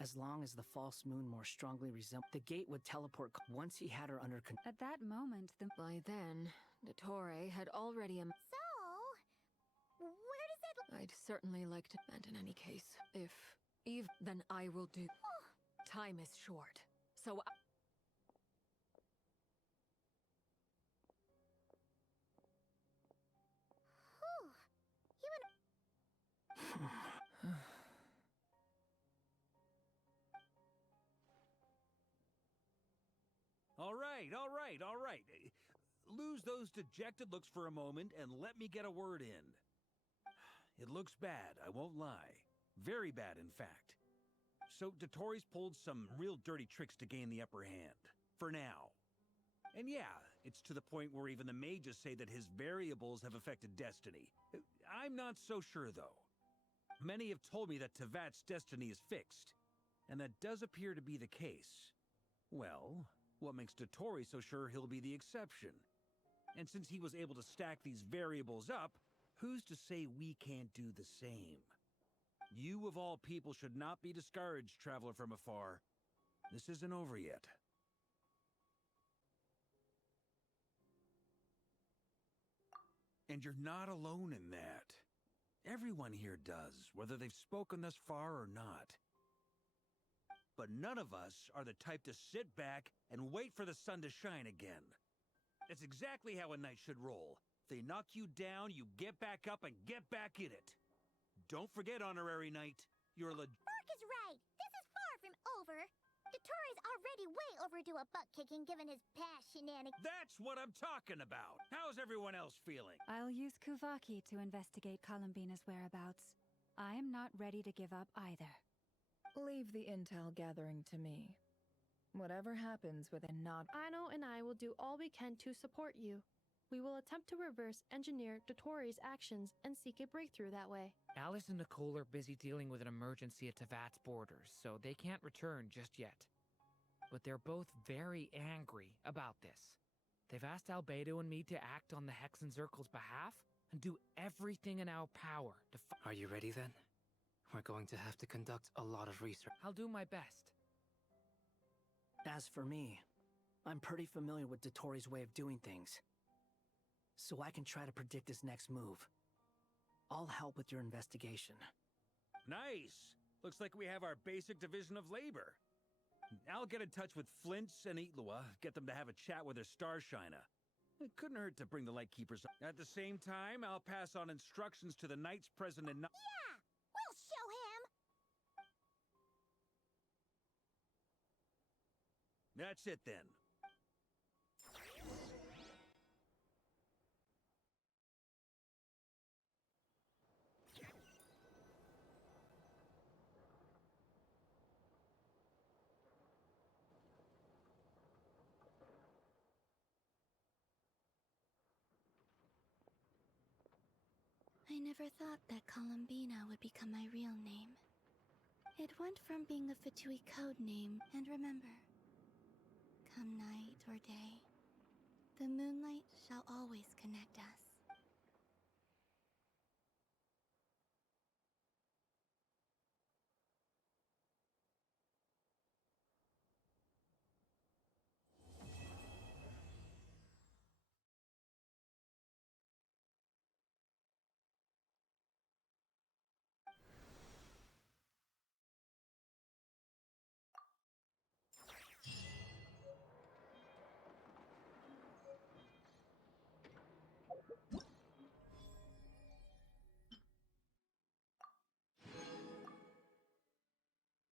as long as the false moon more strongly resembled, the gate would teleport once he had her under control. At that moment, By then, Dottore had already... So, where does that... I'd certainly like to... And in any case, if Eve, then I will do... Time is short, so... All right. Lose those dejected looks for a moment and let me get a word in. It looks bad, I won't lie. Very bad, in fact. So Dottori's pulled some real dirty tricks to gain the upper hand. For now. And yeah, it's to the point where even the mages say that his variables have affected destiny. I'm not so sure, though. Many have told me that Tevat's destiny is fixed, and that does appear to be the case. Well, what makes Dottori so sure he'll be the exception? And since he was able to stack these variables up, who's to say we can't do the same? You of all people should not be discouraged, traveler from afar. This isn't over yet. And you're not alone in that. Everyone here does, whether they've spoken thus far or not. But none of us are the type to sit back and wait for the sun to shine again. That's exactly how a knight should roll. If they knock you down, you get back up and get back in it. Don't forget, honorary knight, you're Mark is right. This is far from over. Dottori's already way overdue a butt-kicking given his past shenanigans. That's what I'm talking about. How's everyone else feeling? I'll use Kuvaki to investigate Columbina's whereabouts. I'm not ready to give up either. Leave the intel gathering to me. Whatever happens within not... Aino and I will do all we can to support you. We will attempt to reverse engineer Dottori's actions and seek a breakthrough that way. Alice and Nicole are busy dealing with an emergency at Tevat's borders, so they can't return just yet. But they're both very angry about this. They've asked Albedo and me to act on the Hexenzirkel's behalf and do everything in our power to Are you ready then? We're going to have to conduct a lot of research. I'll do my best. As for me, I'm pretty familiar with Dottori's way of doing things, so I can try to predict his next move. I'll help with your investigation. Nice! Looks like we have our basic division of labor. I'll get in touch with Flints and Itlua, get them to have a chat with their Starshiner. It couldn't hurt to bring the Lightkeepers up. At the same time, I'll pass on instructions to the Knights present in... Yeah! We'll show him! That's it then. I never thought that Columbina would become my real name. It went from being a Fatui code name, and remember, come night or day, the moonlight shall always connect us.